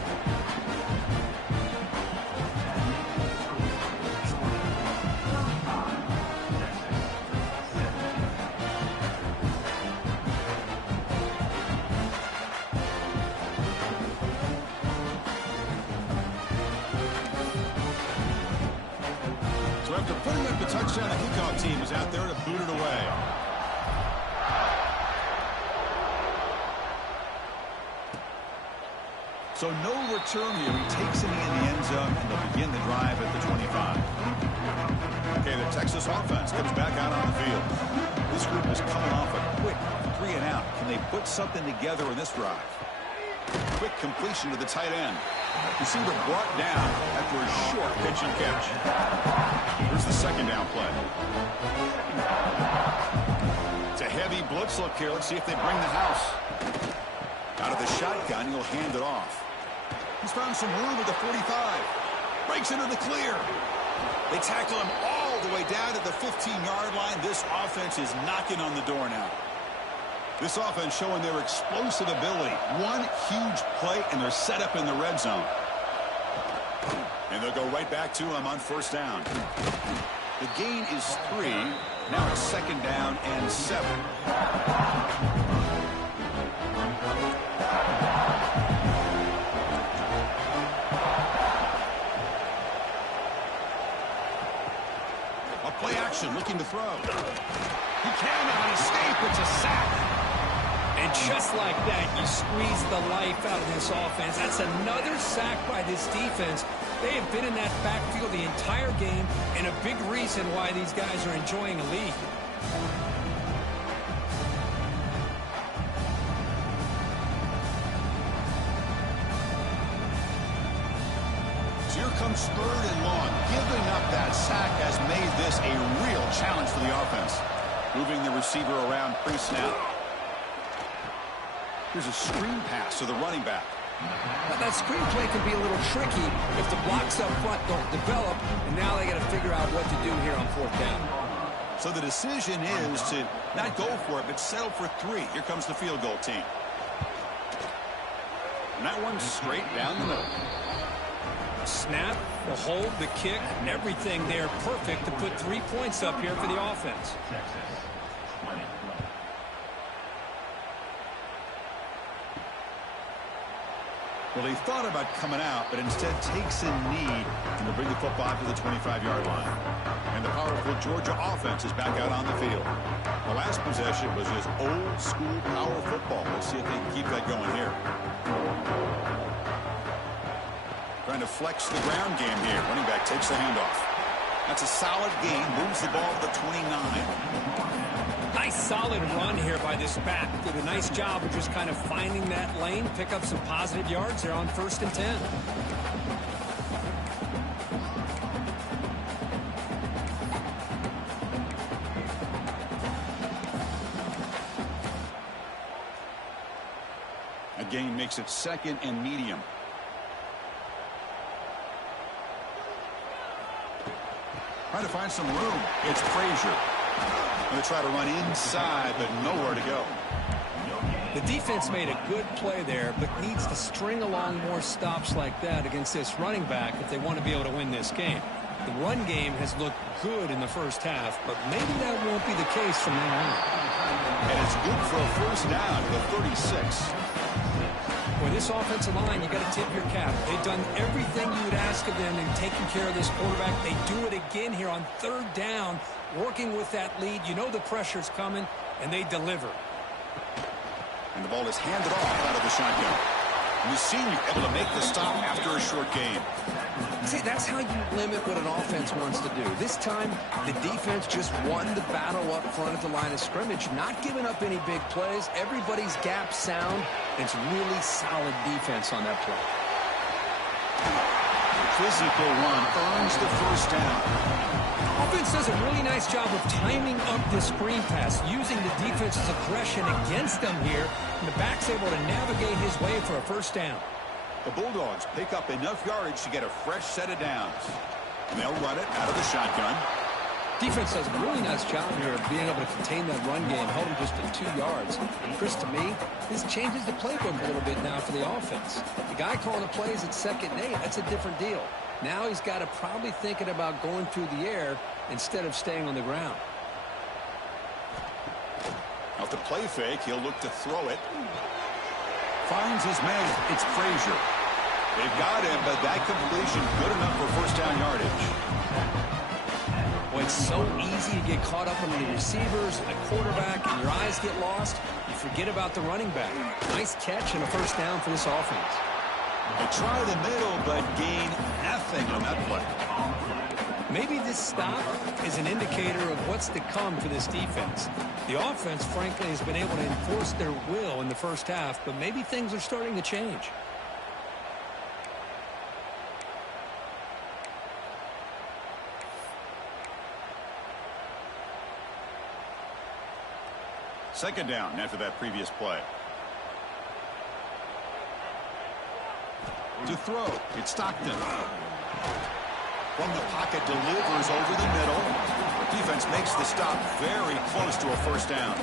So after putting up the touchdown, the kickoff team is out there to boot it away. So no return here. He takes it in the end zone, and they'll begin the drive at the 25. Okay, the Texas offense comes back out on the field. This group is coming off a quick 3 and out. Can they put something together in this drive? Quick completion to the tight end. Receiver brought down after a short pitch and catch. Here's the second down play. It's a heavy blitz look here. Let's see if they bring the house. Out of the shotgun, he'll hand it off. He's found some room at the 45. Breaks into the clear. They tackle him all the way down to the 15-yard line. This offense is knocking on the door now. This offense showing their explosive ability. One huge play, and they're set up in the red zone. And they'll go right back to him on first down. The gain is 3. Now it's second down and 7. A play action looking to throw. He can now escape. It's a sack. And just like that, you squeeze the life out of this offense. That's another sack by this defense. They have been in that backfield the entire game, and a big reason why these guys are enjoying a lead. So here comes 3rd and long. Giving up that sack has made this a real challenge for the offense. Moving the receiver around pre-snap. Here's a screen pass to the running back. But that screen play can be a little tricky if the blocks up front don't develop, and now they got to figure out what to do here on 4th down. So the decision is to not go for it, but settle for 3. Here comes the field goal team. And that one's straight down the middle. Snap, the hold, the kick, and everything there perfect to put 3 points up here for the offense. Well, he thought about coming out, but instead takes a knee and will bring the football to the 25-yard line. And the powerful Georgia offense is back out on the field. The last possession was just old-school power football. We'll see if they can keep that going here. Trying to flex the ground game here. Running back takes the handoff. That's a solid gain. Moves the ball to the 29. Nice solid run here by this back. Did a nice job of just kind of finding that lane, pick up some positive yards there on 1st and 10. A gain makes it 2nd and medium. Trying to find some room. It's Frazier. Going to try to run inside, but nowhere to go. The defense made a good play there, but needs to string along more stops like that against this running back if they want to be able to win this game. The run game has looked good in the 1st half, but maybe that won't be the case from now on. And it's good for a 1st down to the 36. With this offensive line, you got to tip your cap. They've done everything you would ask of them in taking care of this quarterback. They do it again here on 3rd down, working with that lead. You know the pressure's coming, and they deliver. And the ball is handed off out of the shotgun. And the senior able to make the stop after a short game. See, that's how you limit what an offense wants to do. This time, the defense just won the battle up front at the line of scrimmage, not giving up any big plays. Everybody's gap sound. It's really solid defense on that play. Physical run earns the 1st down. Offense does a really nice job of timing up this screen pass, using the defense's aggression against them here, and the back's able to navigate his way for a 1st down. The Bulldogs pick up enough yardage to get a fresh set of downs. And they'll run it out of the shotgun. Defense does a really nice job here of being able to contain that run game, held him just at 2 yards. And Chris, to me, this changes the playbook a little bit now for the offense. The guy calling the plays at 2nd and 8, that's a different deal. Now he's got to probably thinking about going through the air instead of staying on the ground. Off the play fake, he'll look to throw it. Finds his man. It's Frazier. They've got him, but that completion good enough for 1st down yardage. Well, it's so easy to get caught up on the receivers and the quarterback, and your eyes get lost. You forget about the running back. Nice catch and a 1st down for this offense. They try the middle, but gain nothing on that play. Maybe this stop is an indicator of what's to come for this defense. The offense, frankly, has been able to enforce their will in the 1st half, but maybe things are starting to change. Second down after that previous play. To throw, it's Stockton. From the pocket, delivers over the middle. Defense makes the stop very close to a 1st down.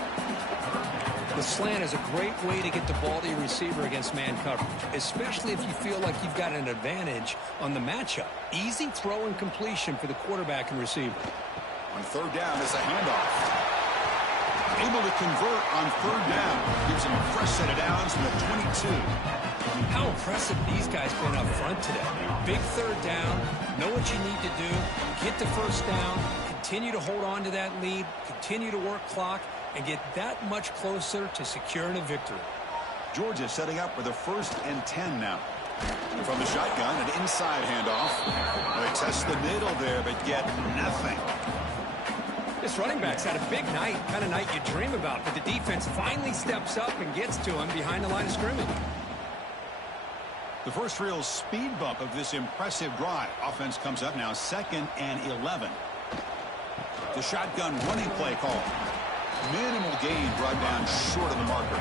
The slant is a great way to get the ball to your receiver against man coverage, especially if you feel like you've got an advantage on the matchup. Easy throw and completion for the quarterback and receiver. On 3rd down, it's a handoff. Able to convert on 3rd down. Gives him a fresh set of downs from the 22. How impressive these guys been up front today. Big 3rd down. Know what you need to do. Get the 1st down. Continue to hold on to that lead. Continue to work clock. and get that much closer to securing a victory. Georgia setting up with a 1st and 10 now. From the shotgun, an inside handoff. They test the middle there, but get nothing. This running back's had a big night, kind of night you dream about, but the defense finally steps up and gets to him behind the line of scrimmage. The first real speed bump of this impressive drive. Offense comes up now 2nd and 11. The shotgun running play call. Minimal gain, brought down short of the marker.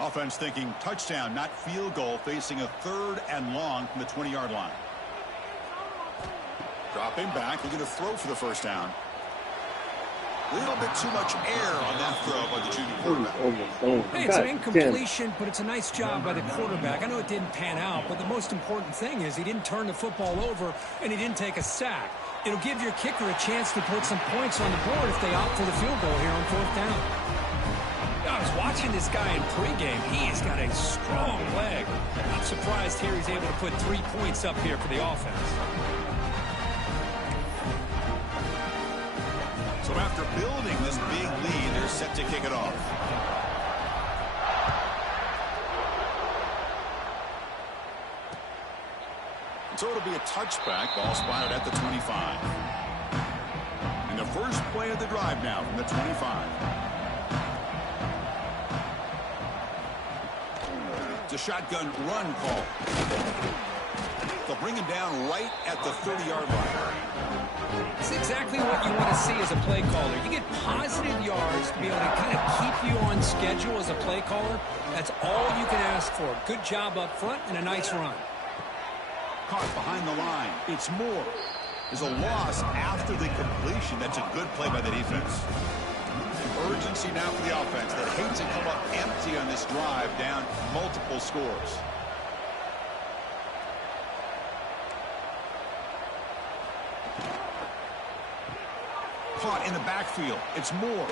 Offense thinking touchdown, not field goal, facing a 3rd and long from the 20-yard line. Dropping back, looking to throw for the first down. A little bit too much air on that throw by the junior quarterback. Hey, it's an incompletion, but it's a nice job by the quarterback. I know it didn't pan out, but the most important thing is he didn't turn the football over and he didn't take a sack. It'll give your kicker a chance to put some points on the board if they opt for the field goal here on 4th down. I was watching this guy in pregame. He's got a strong leg. I'm surprised here he's able to put 3 points up here for the offense. So after building this big lead, they're set to kick it off. So it'll be a touchback. Ball spotted at the 25. And the first play of the drive now from the 25. It's a shotgun run call. They'll bring him down right at the 30-yard line. It's exactly what you want to see as a play caller. You get positive yards to be able to kind of keep you on schedule as a play caller. That's all you can ask for. Good job up front and a nice run. Caught behind the line. It's Moore. There's a loss after the completion. That's a good play by the defense. Urgency now for the offense. They hate to come up empty on this drive, down multiple scores. Caught in the backfield. It's Moore.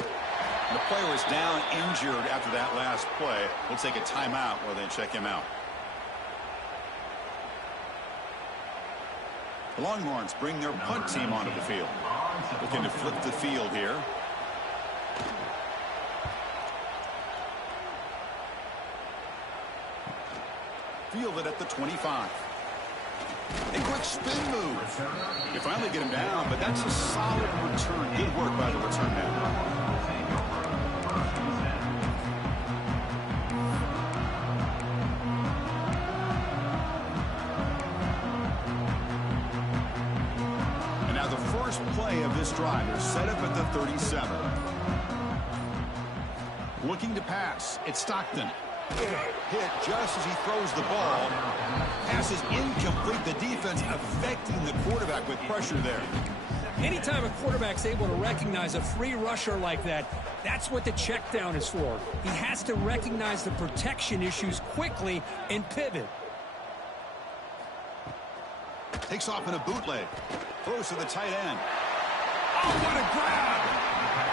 The player is down injured after that last play. We'll take a timeout while they check him out. The Longhorns bring their punt team onto the field. Looking to flip the field here. Fielded at the 25. A quick spin move. They finally get him down, but that's a solid return. Good work by the return man. Play of this drive. They're set up at the 37. Looking to pass. It's Stockton. Hit just as he throws the ball. Pass is incomplete. The defense affecting the quarterback with pressure there. Anytime a quarterback's able to recognize a free rusher like that, that's what the check down is for. He has to recognize the protection issues quickly and pivot. Takes off in a bootleg. Throws to the tight end. Oh, what a grab!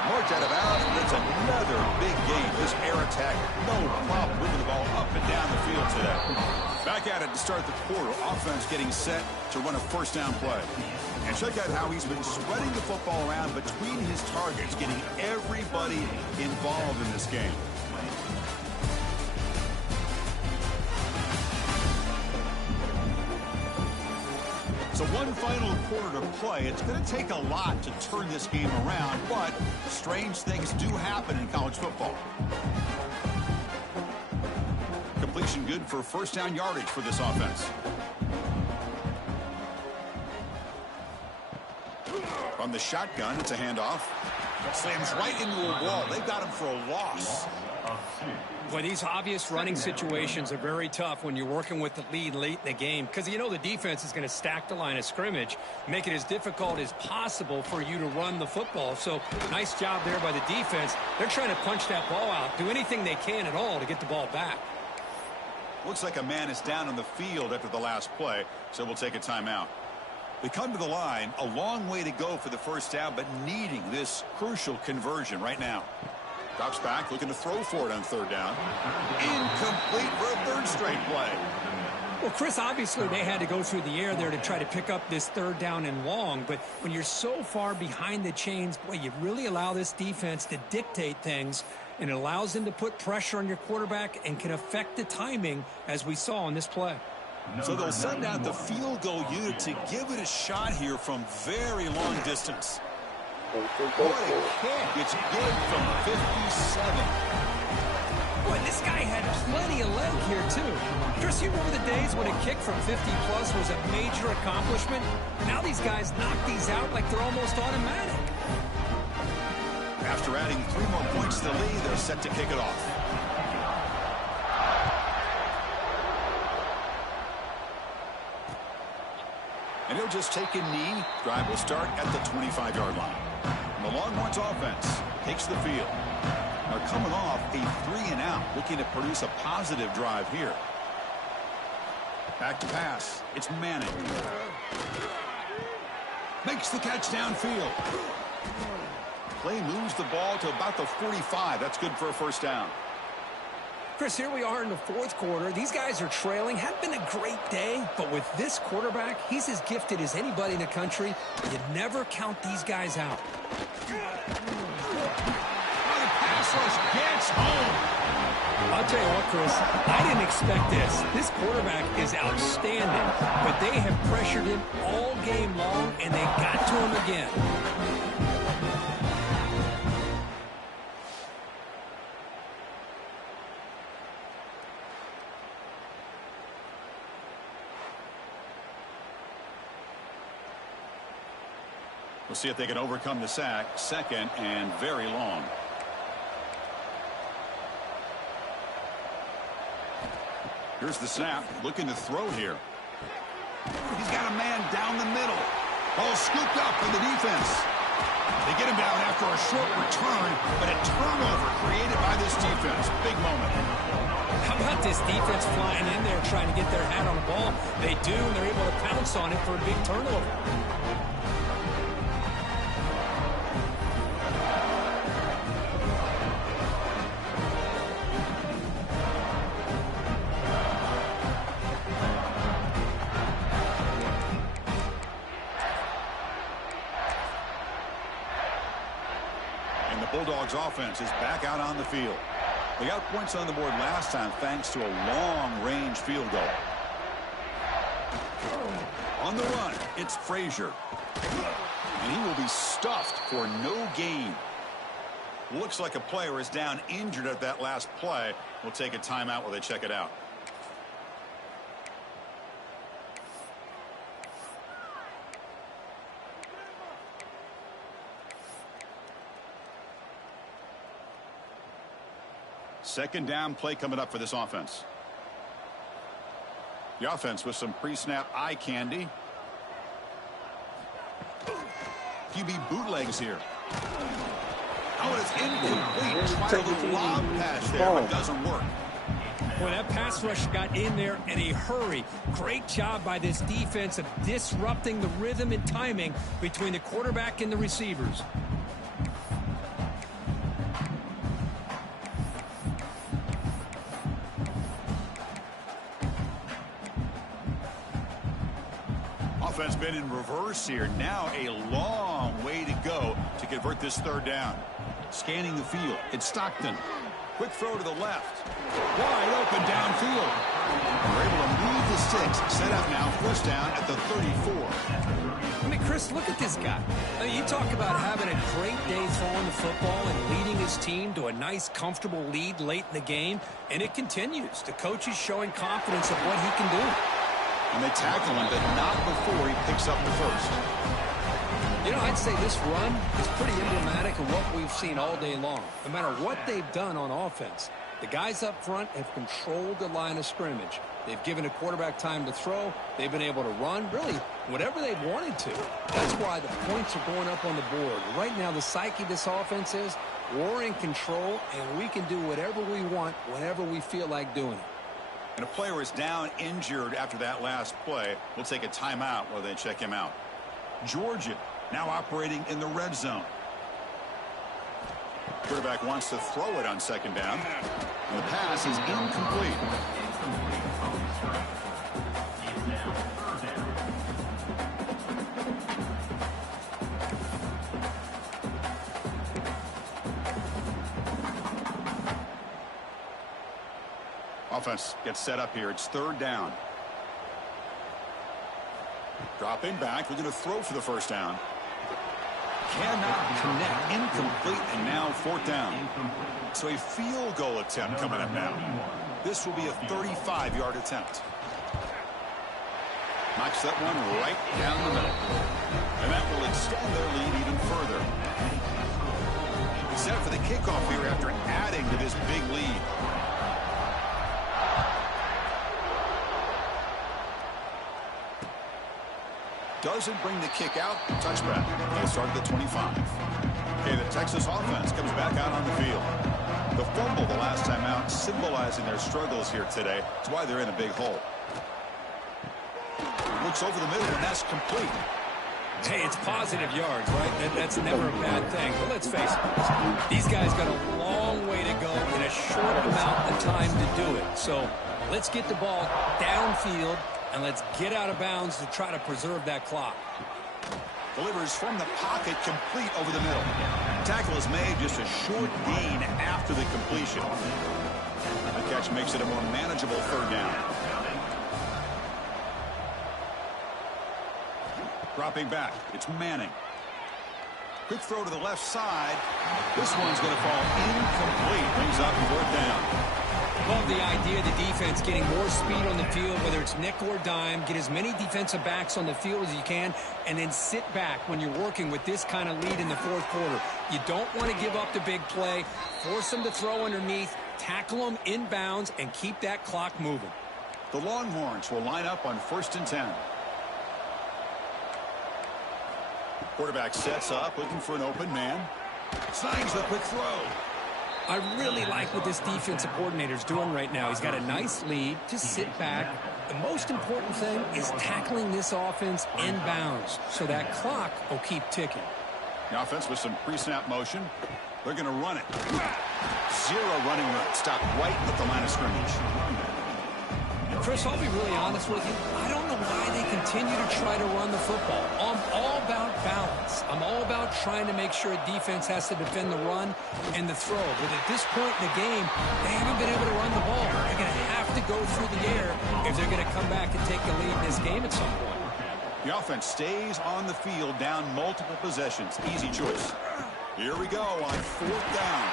March out of bounds, but it's another big gain. This air attack, no problem moving the ball up and down the field today. Back at it to start the quarter. Offense getting set to run a first down play. And check out how he's been spreading the football around between his targets, getting everybody involved in this game. So one final quarter to play. It's going to take a lot to turn this game around, but strange things do happen in college football. Completion good for first down yardage for this offense. From the shotgun, it's a handoff. Slams right into a wall. They've got him for a loss. Boy, these obvious running situations are very tough when you're working with the lead late in the game because you know the defense is going to stack the line of scrimmage, make it as difficult as possible for you to run the football. So nice job there by the defense. They're trying to punch that ball out, do anything they can at all to get the ball back. Looks like a man is down on the field after the last play, so we'll take a timeout. We come to the line, a long way to go for the first down, but needing this crucial conversion right now. Drops back, looking to throw for it on third down. Incomplete for a third straight play. Well, Chris, obviously they had to go through the air there to try to pick up this third down and long, but when you're so far behind the chains, boy, you really allow this defense to dictate things, and it allows them to put pressure on your quarterback and can affect the timing, as we saw on this play. So they'll send out the field goal unit to give it a shot here from very long distance. What a kick. It's good from 57. Boy, this guy had plenty of leg here, too. Chris, you remember the days when a kick from 50-plus was a major accomplishment? Now these guys knock these out like they're almost automatic. After adding 3 more points to the lead, they're set to kick it off. And he'll just take a knee. Drive will start at the 25-yard line. And the Longhorns offense takes the field. They're coming off a 3-and-out, looking to produce a positive drive here. Back to pass. It's Manning. Makes the catch downfield. Play moves the ball to about the 45. That's good for a first down. Chris, here we are in the fourth quarter. These guys are trailing. Hadn't been a great day, but with this quarterback, he's as gifted as anybody in the country. You never count these guys out. The pass rush gets home. I'll tell you what, Chris, I didn't expect this. This quarterback is outstanding, but they have pressured him all game long, and they got to him again. We'll see if they can overcome the sack. Second and very long. Here's the snap. Looking to throw here. He's got a man down the middle. Ball scooped up by the defense. They get him down after a short return, but a turnover created by this defense. Big moment. How about this defense flying in there trying to get their hat on the ball? They do, and they're able to pounce on it for a big turnover. Bulldogs offense is back out on the field. They got points on the board last time thanks to a long-range field goal. On the run, it's Frazier. And he will be stuffed for no gain. Looks like a player is down injured at that last play. We'll take a timeout while they check it out. Second down play coming up for this offense. The offense with some pre-snap eye candy. QB bootlegs here. Oh, it's incomplete. Tried a little lob pass there, but doesn't work. Boy, that pass rush got in there in a hurry. Great job by this defense of disrupting the rhythm and timing between the quarterback and the receivers. Offense been in reverse here. Now a long way to go to convert this third down. Scanning the field. It's Stockton. Quick throw to the left. Wide open downfield. We're able to move the sticks. Set up now. First down at the 34. I mean, Chris, look at this guy. I mean, you talk about having a great day throwing the football and leading his team to a nice, comfortable lead late in the game, and it continues. The coach is showing confidence of what he can do. And they tackle him, but not before he picks up the first. You know, I'd say this run is pretty emblematic of what we've seen all day long. No matter what they've done on offense, the guys up front have controlled the line of scrimmage. They've given a quarterback time to throw. They've been able to run, really, whatever they've wanted to. That's why the points are going up on the board. Right now, the psyche of this offense is we're in control, and we can do whatever we want whenever we feel like doing it. And a player is down injured after that last play. We'll take a timeout while they check him out. Georgia now operating in the red zone. Quarterback wants to throw it on second down. And the pass is incomplete. Offense gets set up here. It's third down. Dropping back. We're going to throw for the first down. Cannot connect. Incomplete. And now fourth down. So a field goal attempt coming up now. This will be a 35-yard attempt. Knocks that one right down the middle. And that will extend their lead even further. Set for the kickoff here after adding to this big lead. Doesn't bring the kick out. Touchback. They'll start at the 25. Okay, the Texas offense comes back out on the field. The fumble the last time out, symbolizing their struggles here today. That's why they're in a big hole. Looks over the middle, and that's complete. Hey, it's positive yards, right? That's never a bad thing. But let's face it, these guys got a long way to go in a short amount of time to do it. So let's get the ball downfield, and let's get out of bounds to try to preserve that clock. Delivers from the pocket, complete over the middle. Tackle is made, just a short gain after the completion. The catch makes it a more manageable third down. Dropping back, it's Manning. Quick throw to the left side. This one's going to fall incomplete. Brings up fourth down. Love the idea of the defense getting more speed on the field, whether it's nickel or dime. Get as many defensive backs on the field as you can, and then sit back when you're working with this kind of lead in the fourth quarter. You don't want to give up the big play. Force them to throw underneath, tackle them inbounds, and keep that clock moving. The Longhorns will line up on 1st and 10. Quarterback sets up, looking for an open man. Signs the quick throw. I really like what this defensive coordinator is doing right now. He's got a nice lead. Just sit back. The most important thing is tackling this offense inbounds so that clock will keep ticking. The offense with some pre-snap motion. They're going to run it. Zero running room. Stop right at the line of scrimmage. Chris, I'll be really honest with you. I don't know why they continue to try to run the football. I'm all about balance. I'm all about trying to make sure a defense has to defend the run and the throw. But at this point in the game, they haven't been able to run the ball. They're going to have to go through the air if they're going to come back and take the lead in this game at some point. The offense stays on the field, down multiple possessions. Easy choice. Here we go on fourth down.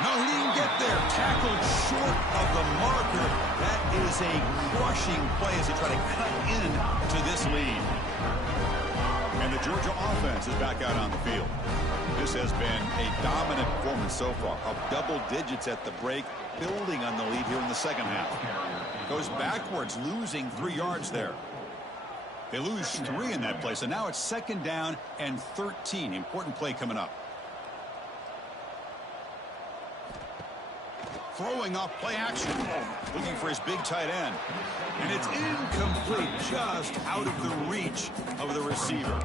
No, he didn't get there. Tackled short of the marker. That is a crushing play as they try to cut into this lead. And the Georgia offense is back out on the field. This has been a dominant performance so far. Up double digits at the break, building on the lead here in the second half. Goes backwards, losing 3 yards there. They lose 3 in that play, so now it's second down and 13. Important play coming up. Throwing off play action. Looking for his big tight end. And it's incomplete, just out of the reach of the receiver.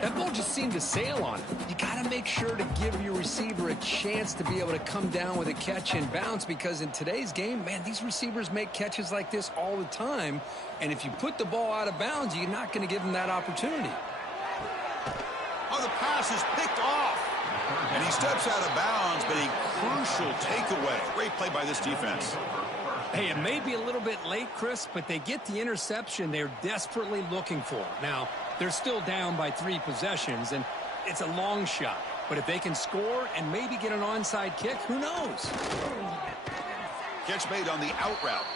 That ball just seemed to sail on it. You got to make sure to give your receiver a chance to be able to come down with a catch and bounce, because in today's game, man, these receivers make catches like this all the time. And if you put the ball out of bounds, you're not going to give them that opportunity. Oh, the pass is picked off. And he steps out of bounds, but a crucial takeaway. Great play by this defense. Hey, it may be a little bit late, Chris, but they get the interception they're desperately looking for. Now, they're still down by 3 possessions, and it's a long shot. But if they can score and maybe get an onside kick, who knows? Catch made on the out route.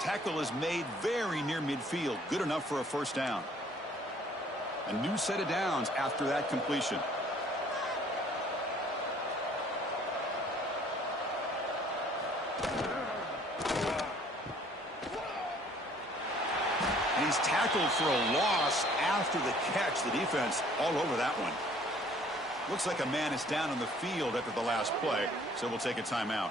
Tackle is made very near midfield. Good enough for a first down. A new set of downs after that completion. He's tackled for a loss after the catch. The defense all over that one. Looks like a man is down on the field after the last play, so we'll take a timeout.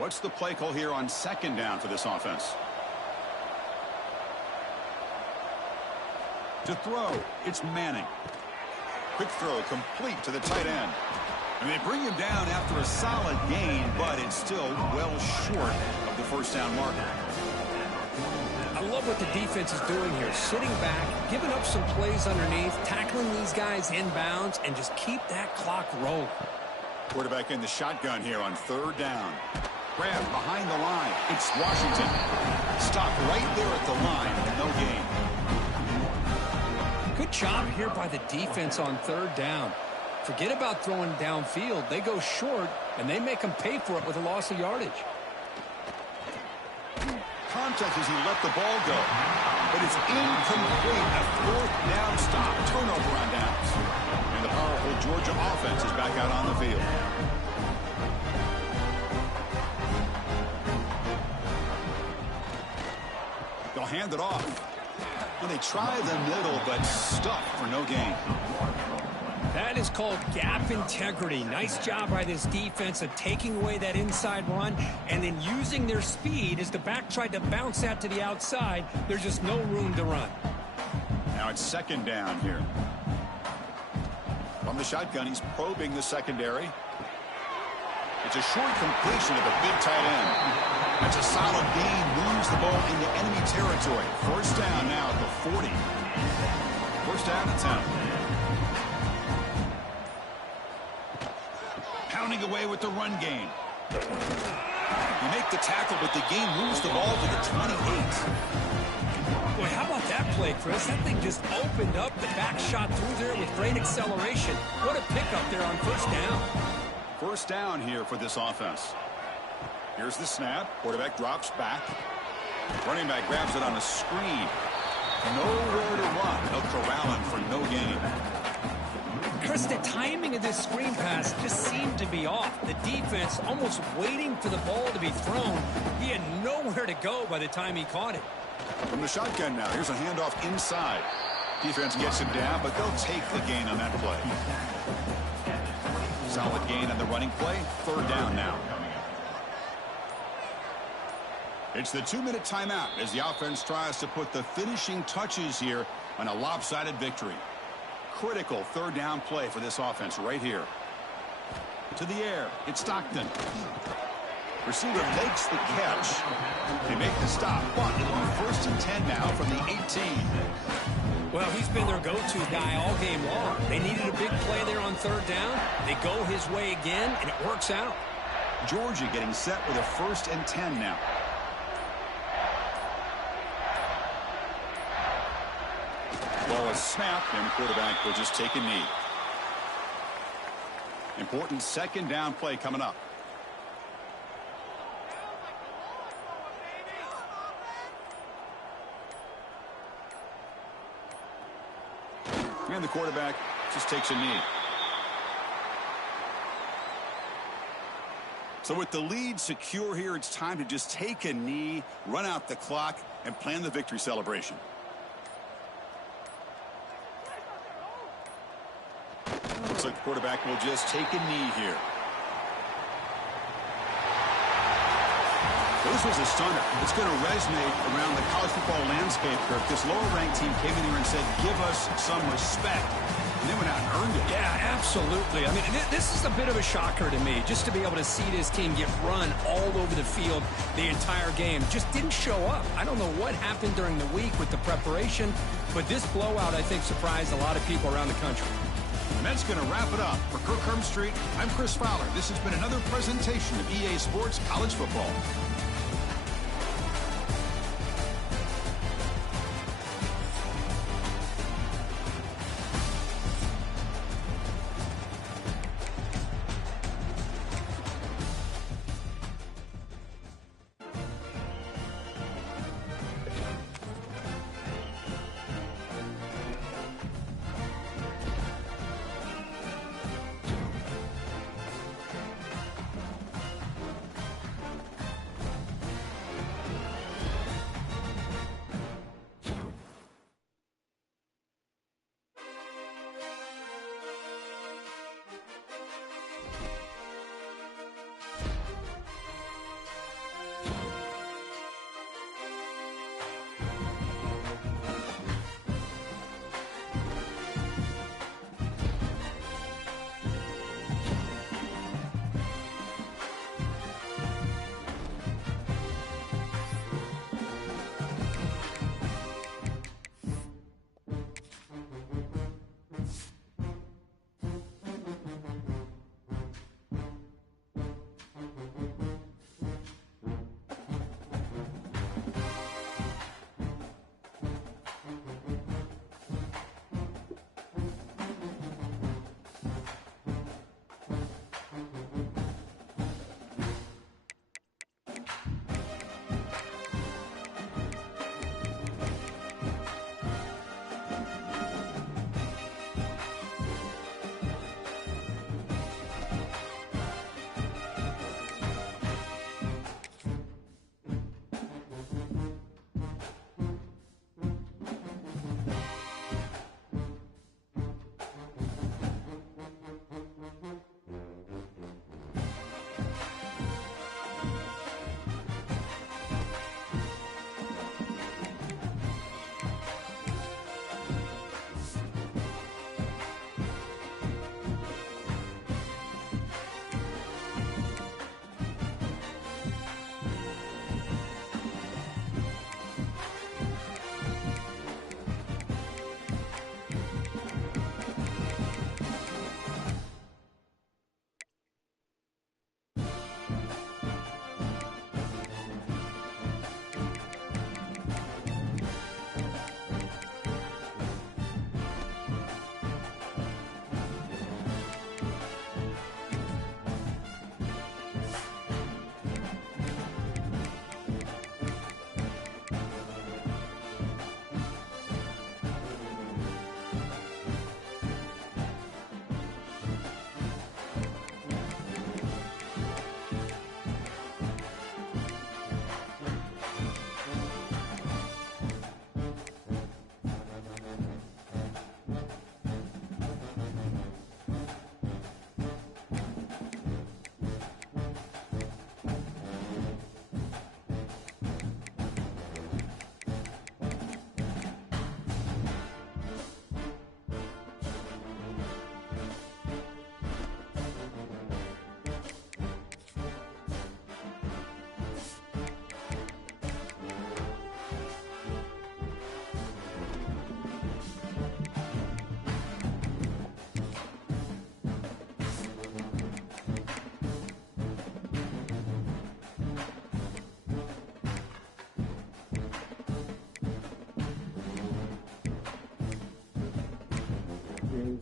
What's the play call here on second down for this offense? To throw, it's Manning. Quick throw complete to the tight end. And they bring him down after a solid gain, but it's still well short of the first down marker. I love what the defense is doing here. Sitting back, giving up some plays underneath, tackling these guys inbounds, and just keep that clock rolling. Quarterback in the shotgun here on third down. Grab behind the line. It's Washington. Stop right there at the line. No gain. Good job here by the defense on third down. Forget about throwing downfield. They go short, and they make them pay for it with a loss of yardage. Contact as he let the ball go. But it's incomplete. A fourth down stop. Turnover on downs. And the powerful Georgia offense is back out on the field. They'll hand it off. And they try the middle, but stuffed for no gain. That is called gap integrity. Nice job by this defense of taking away that inside run and then using their speed as the back tried to bounce that to the outside. There's just no room to run. Now it's second down here. From the shotgun, he's probing the secondary. It's a short completion of the big tight end. That's a solid gain. Moves the ball into enemy territory. First down now at the 40. First down attempt. Pounding away with the run game. You make the tackle, but the game moves the ball to the 28. Boy, how about that play, Chris? That thing just opened up. The back shot through there with great acceleration. What a pickup there on first down. First down here for this offense. Here's the snap. Quarterback drops back. Running back grabs it on a screen. Nowhere to run. They'll corral him for no gain. Chris, the timing of this screen pass just seemed to be off. The defense almost waiting for the ball to be thrown. He had nowhere to go by the time he caught it. From the shotgun now, here's a handoff inside. Defense gets him down, but they'll take the gain on that play. Solid gain on the running play. Third down now. It's the 2-minute timeout as the offense tries to put the finishing touches here on a lopsided victory. Critical third down play for this offense right here. To the air. It's Stockton. Receiver makes the catch. They make the stop, but it'll be first and 10 now from the 18. Well, he's been their go-to guy all game long. They needed a big play there on third down. They go his way again, and it works out. Georgia getting set with a first and 10 now. Ball is snapped, and the quarterback will just take a knee. Important second down play coming up. And the quarterback just takes a knee. So with the lead secure here, it's time to just take a knee, run out the clock, and plan the victory celebration. Looks like the quarterback will just take a knee here. This was a stunner. It's going to resonate around the college football landscape, Kirk. This lower-ranked team came in here and said, give us some respect. And they went out and earned it. Yeah, absolutely. I mean, this is a bit of a shocker to me, just to be able to see this team get run all over the field the entire game. Just didn't show up. I don't know what happened during the week with the preparation, but this blowout, I think, surprised a lot of people around the country. And that's going to wrap it up. For Kirk Herbstreit, I'm Chris Fowler. This has been another presentation of EA Sports College Football.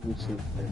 Isso, é.